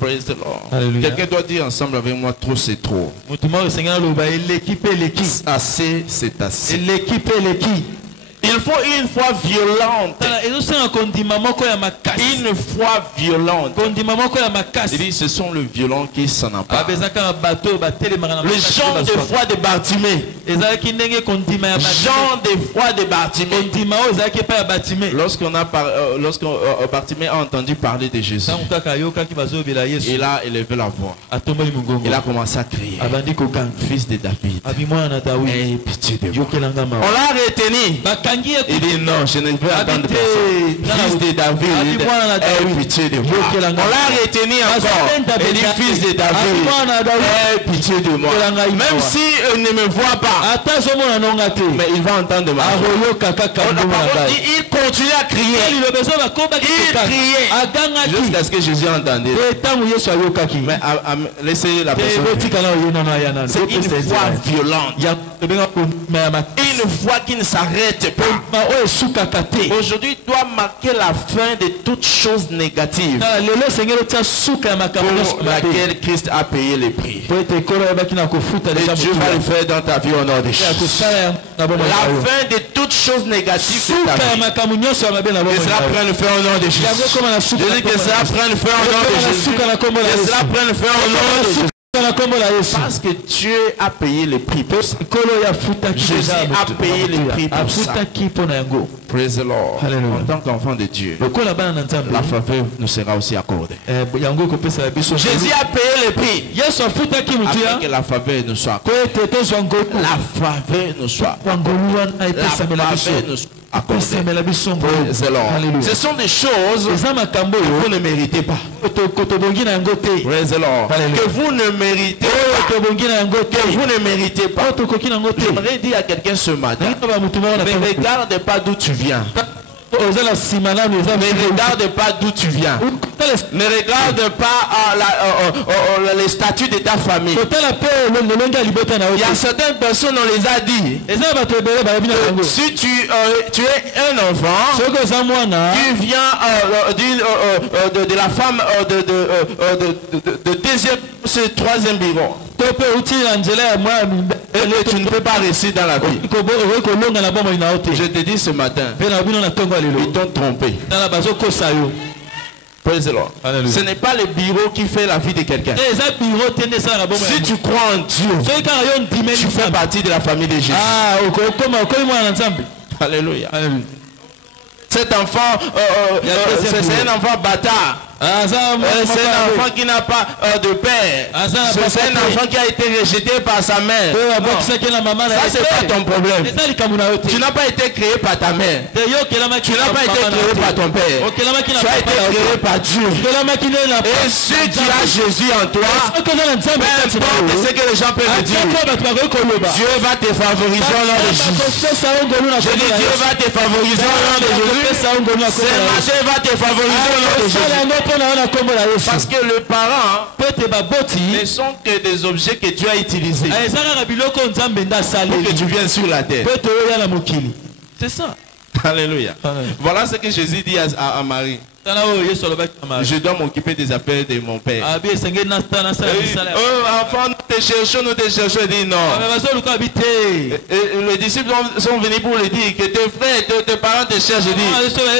Praise the Lord. Quelqu'un doit dire ensemble avec moi, trop c'est trop. Assez c'est assez. Il faut une foi violente. Une foi violente. Il dit ce sont les violents qui s'en emparent. Le genre de foi de Bartimée. Genre de foi de Bartimée. Lorsqu'on Bartimée a entendu parler de Jésus, il a élevé la voix. Il a commencé à crier. Fils de David, aie pitié de moi. On l'a retenu. Il dit non, je ne veux attendre personne. Fils de David, aie pitié de moi. On l'a retenu encore. Il dit fils de David, aie pitié de moi. Même si il ne me voit pas, mais il va entendre ma voix. Il continue à crier. Il criait jusqu'à ce que Jésus entende. Mais laissez la personne. C'est une foi violente. Une foi qui ne s'arrête pas. Aujourd'hui doit marquer la fin de toutes choses négatives pour laquelle Christ a payé le prix. Et Dieu va le faire dans ta vie au nom de Jésus. La fin de toutes choses négatives de ta vie. Que cela prenne fin au nom de Jésus. Je dis que cela prenne fin au nom de Jésus. Que cela prenne fin au nom de Jésus. Parce que Dieu a payé le prix pour ça. Jésus a payé le prix pour ça. Praise the Lord. En tant qu'enfant de Dieu, la faveur nous sera aussi accordée. Jésus a payé le prix afin que la faveur nous soit accordée. La faveur nous soit accordée. La faveur nous soit accordée. Praise the Lord. Ce sont des choses que vous ne méritez pas. Praise the Lord. Que vous ne méritez pas. Que vous ne méritez pas. J'aimerais dire à quelqu'un ce matin, ne regarde pas d'où tu viens. Ne regarde pas d'où tu viens. Ne regarde pas les statuts de ta famille. Il y a certaines personnes, on les a dit, si tu es un enfant qui vient de la femme de deuxième, c'est troisième bureau, tu ne peux pas rester dans la vie. Je te dis ce matin, ils t'ont trompé. Praise the Lord. Ce n'est pas le bureau qui fait la vie de quelqu'un. Si tu crois en Dieu, tu fais partie de la famille de Jésus. Alléluia. Cet enfant, c'est un enfant bâtard. C'est un enfant qui n'a pas de père. C'est un enfant qui a été rejeté par sa mère. Ça, c'est pas ton problème. Tu n'as pas été créé par ta mère. Tu n'as pas été créé par ton père. Tu as été créé par Dieu. Et si tu as Jésus en toi, peu importe ce que les gens peuvent dire, Dieu va te favoriser au nom de Jésus. Je dis Dieu va te favoriser au nom de Jésus. Ce marché va te favoriser au nom de Jésus. Parce que les parents ne sont que des objets que Dieu a utilisés pour que tu viennes sur la terre. C'est ça. Alléluia. Voilà ce que Jésus dit à Marie. Je dois m'occuper des affaires de mon père. Enfant, nous te cherchons. Il dit non. Les disciples sont venus pour lui dire que tes frères, tes parents te cherchent. Il dit,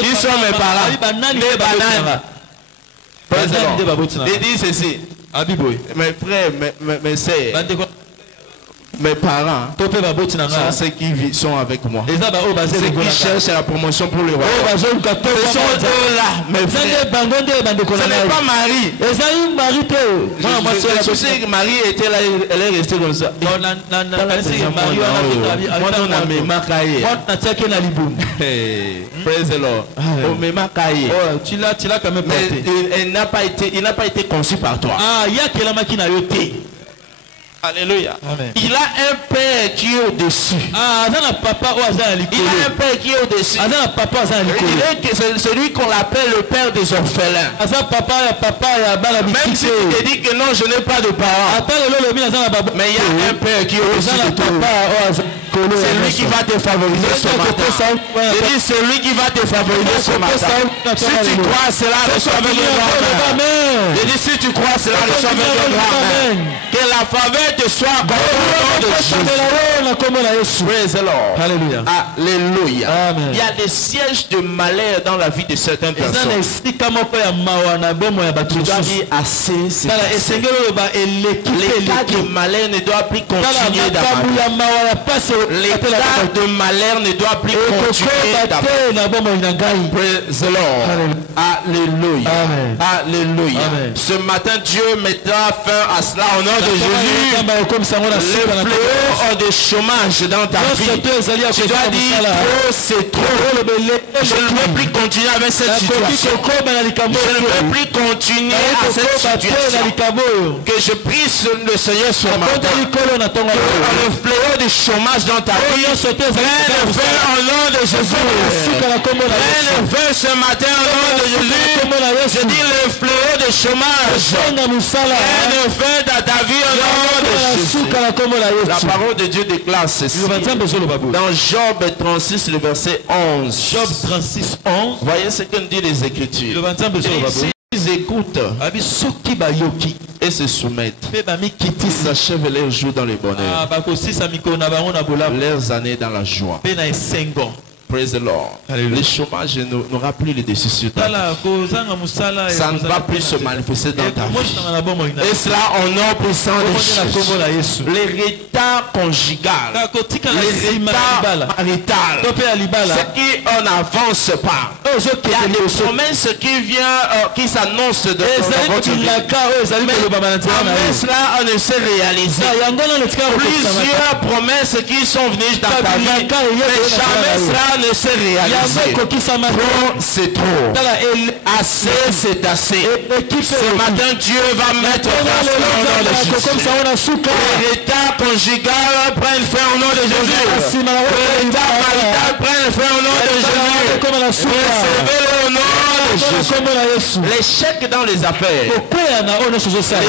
ils sont mes parents. Des bananes. Il dit ceci. Mes frères, mes sœurs, mes parents sont ceux qui sont avec moi. Ceux qui cherchent la promotion pour le roi. Ce sont eux là, mes frères. Ce n'est pas Marie. Je sais que Marie était là, elle est restée comme ça. Praise the Lord. Mais il n'a pas été conçu par toi. Alléluia. Amen. Il a un père qui est au-dessus. Il a un père qui est au-dessus. C'est celui qu'on appelle le père des orphelins. Même si tu te dis que non, je n'ai pas de parents. Mais il y a un père qui est au-dessus de toi. C'est lui qui va te favoriser ce matin. Je dis, c'est lui qui va te favoriser ce matin. Si tu crois cela, reçois avec le Amen. Je dis, si tu crois cela, reçois avec le Amen. Que la faveur te soit accordée au nom de Jésus. Praise the Lord. Alléluia. Alléluia. Il y a des sièges de malheur dans la vie de certaines personnes. Tu dois dire assez. L'état de malheur ne doit plus continuer dans ma vie. L'état de malheur ne doit plus continuer. Praise the Lord. Alléluia. Alléluia. Ce matin, Dieu mettra fin à cela au nom de Jésus. Le fléau de chômage dans ta vie. Tu dois dire trop, c'est trop. Je ne veux plus continuer avec cette situation. Je ne veux plus continuer à cette situation. Que je prie le Seigneur ce matin. Le fléau de chômage dans ta vie. Prenne fin au nom de Jésus. Prenne fin ce matin au nom de Jésus. Je dis le fléau de chômage. Prenne fin dans ta vie au nom de Jésus. La parole de Dieu déclare ceci. Dans Job 36, le verset 11. Job 36, 11. Voyez ce que nous dit les Écritures. Ils écoutent et se soumettent. Ils achèvent leurs jours dans le bonheur, leurs années dans la joie. Praise the Lord. Le chômage n'aura plus le dessus sur ta vie. Ça ne va plus se manifester dans ta vie. Et cela au nom puissant de Jésus. L'héritage conjugal, l'héritage marital, ce qui on n'avance pas. Il y a des promesses qui viennent, qui s'annoncent de votre vie. Mais cela on ne sait réaliser. Plusieurs promesses qui sont venues dans ta vie, mais jamais cela ne s'est réalisé. Trop, c'est trop. Assez, c'est assez. Ce matin, Dieu va mettre fin au nom de Jésus. L'héritage conjugal prenne fin au nom de Jésus. L'héritage marital prenne fin au nom de Jésus. Recevez-le au nom de Jésus. L'échec dans les affaires, les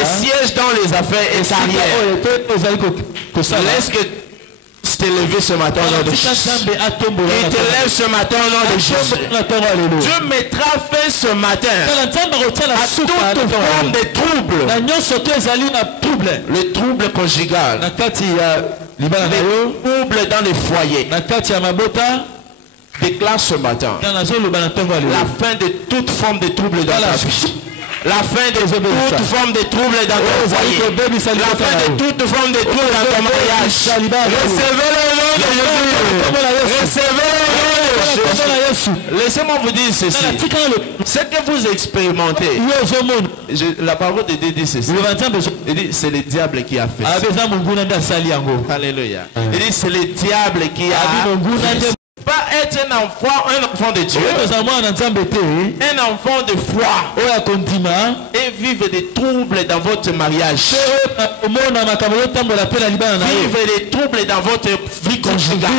sièges dans les affaires et carrières. Laisse que t'élever ce matin au nom de Jésus. Il t'élève ce matin au nom de Jésus. Dieu mettra fin ce matin à toute forme de trouble. Le trouble conjugal, les troubles dans les foyers. Déclare ce matin la fin de toute forme de trouble dans la vie. La fin de toute forme de trouble dans ton foyer. La fin de toute forme de trouble dans ton mariage. Recevez-le au nom de Jésus. Recevez-le au nom de Jésus. Laissez-moi vous dire ceci. Ce que vous expérimentez, la parole de Dieu dit ceci. Il dit c'est le diable qui a fait ça. Alléluia. Il dit c'est le diable qui a pas être un enfant de Dieu, un enfant de foi, et vivre des troubles dans votre mariage, vivre des troubles dans votre vie conjugale.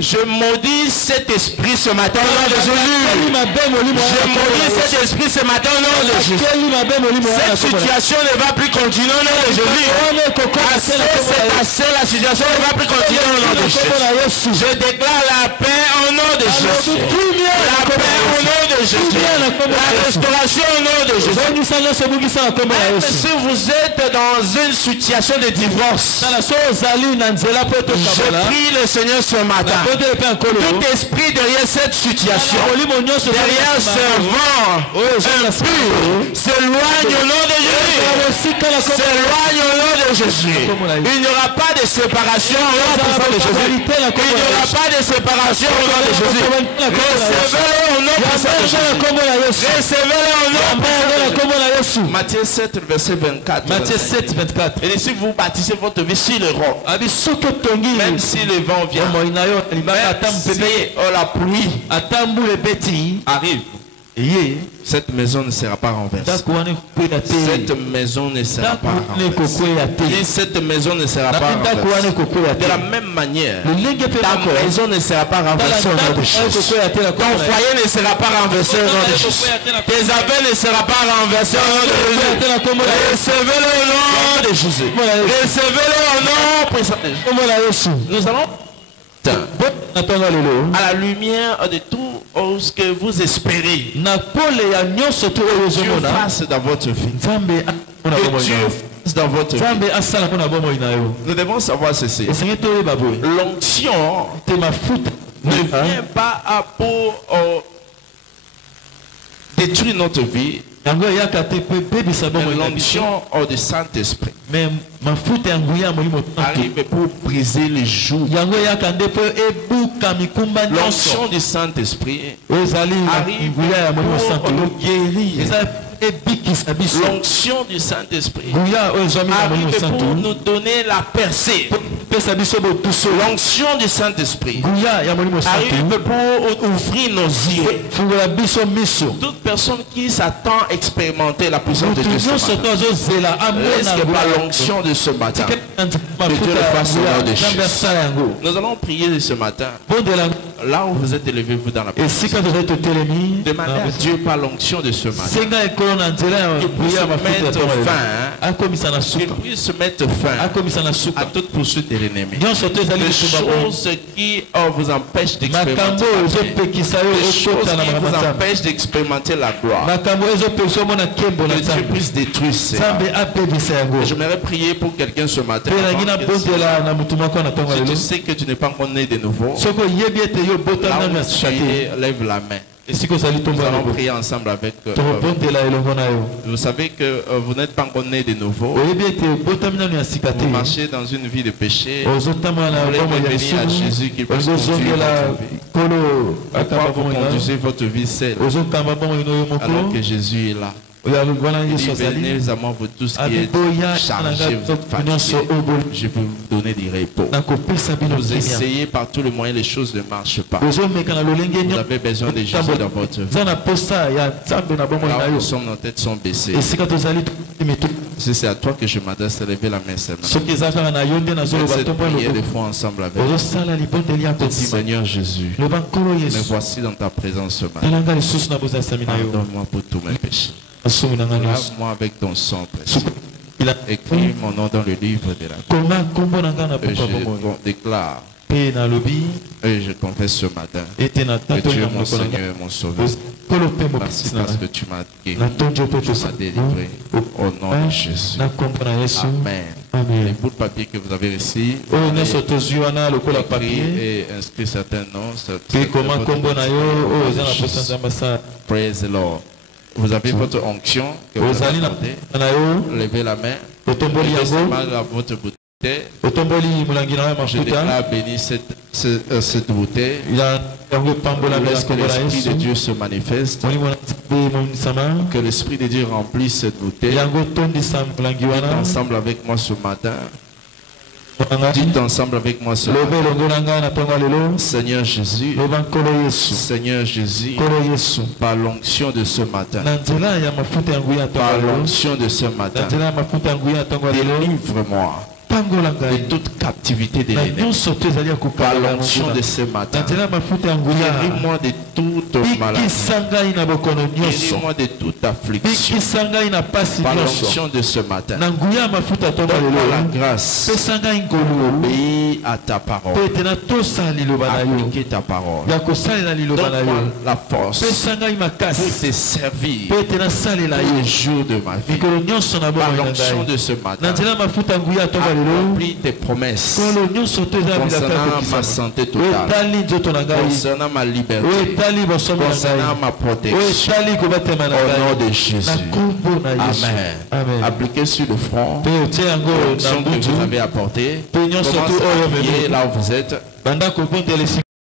Je maudis cet esprit ce matin au nom de Jésus. Je maudis cet esprit ce matin au nom de Jésus. Cette situation ne va plus continuer au nom de Jésus. C'est assez, la situation ne va plus continuer au nom de Jésus. Je déclare la paix au nom de Jésus. La paix au nom de Jésus. La restauration au nom de Jésus. Même si vous êtes dans une situation de divorce, je prie le Seigneur ce matin. Tout esprit derrière cette situation, derrière ce vent impur, s'éloigne au nom de Jésus. S'éloigne au nom de Jésus. Il n'y aura pas de séparation au nom de Jésus. Il n'y aura pas de séparation au nom de Jésus. Recevez-le au nom de Jésus. Recevez-le au nom de Jésus. Matthieu 7, verset 24. Matthieu 7, 24. Et si vous bâtissez votre vie sur le roc, même si le vent vient, même si la pluie arrive, cette maison ne sera pas renversée. Cette maison ne sera pas renversée. Cette maison ne sera pas renversée. De la même manière, ta maison ne sera pas renversée au nom de Jésus. Ton foyer ne sera pas renversé au nom de Jésus. Tes affaires ne seront pas renversées au nom de Jésus. Recevez-le au nom de Jésus. Recevez-le au nom de Jésus. Nous allons à la lumière de tout ce que vous espérez Dieu fasse dans votre vie. Que Dieu fasse dans votre vie. Nous devons savoir ceci. L'onction ne vient pas pour détruire notre vie. L'onction du Saint-Esprit arrive pour briser les joues. L'onction du Saint-Esprit arrive pour nous guérir. L'onction du Saint-Esprit arrive pour nous donner la percée. L'onction du Saint-Esprit arrive pour ouvrir nos yeux. Toute personne qui s'attend à expérimenter la puissance de Dieu ce matin, est-ce que par l'onction de ce matin, que Dieu le fasse au nom de Jésus. Nous allons prier ce matin. Là où vous êtes élevé, vous dans la présence, demandez à Dieu par l'onction de ce matin qu'il puisse mettre fin à toute poursuite de l'ennemi. Des choses qui vous empêchent d'expérimenter des choses qui vous empêchent d'expérimenter la gloire. Que Dieu puisse détruire ça. J'aimerais prier pour quelqu'un ce matin. Si tu sais que tu n'es pas encore né de nouveau, là où tu es, lève la main. Nous allons prier ensemble avec vous savez que vous n'êtes pas encore né de nouveau. Vous marchez dans une vie de péché. Vous voulez venir à Jésus qui puisse conduire votre vie. Pourquoi vous conduisez votre vie seule alors que Jésus est là? Venez vous tous qui êtes chargés, vous êtes fatigués, je vais vous donner du repos. Vous essayez par tous les moyens, les choses ne marchent pas. Vous avez besoin de Jésus dans votre vie. Là où nous sommes, nos têtes sont baissées. Si c'est à toi que je m'adresse, levez la main seulement. Cette prière de foi ensemble avec vous. Seigneur Jésus, me voici dans ta présence ce matin. Pardonne-moi pour tous mes péchés. Lave-moi avec ton sang précieux. Écris mon nom dans le livre de la vie. Et je déclare et je confesse ce matin que tu es mon Seigneur et mon Sauveur. Merci parce que tu m'as guéri, tu m'as délivré. Au nom de Jésus. Amen. Les bouts de papier que vous avez reçus, et inscrit certains noms. Praise the Lord. Vous avez votre onction que vous avez apportée. Levez la main. Laissez mal à votre bouteille. Je déclare béni cette bouteille. Laisse que l'Esprit de Dieu se manifeste. Que l'Esprit de Dieu remplisse cette bouteille. Ensemble avec moi ce matin. Dites ensemble avec moi cela. Seigneur Jésus, Seigneur Jésus, par l'onction de ce matin, par l'onction de ce matin, délivre-moi de toute captivité de l'ennemi. Par l'onction de ce matin, guéris-moi de toute maladie, guéris-moi de toute affliction. Par l'onction de ce matin, donne-moi la grâce d'obéir à ta parole, appliquer ta parole. Donne-moi la force pour te servir tous les jours de ma vie. Par l'onction de ce matin, accomplis tes promesses concernant ma santé totale, concernant ma liberté, concernant ma protection. Au nom de Jésus. Amen. Appliquez sur le front l'onction que vous avez apportée. Commencez à prier là où vous êtes.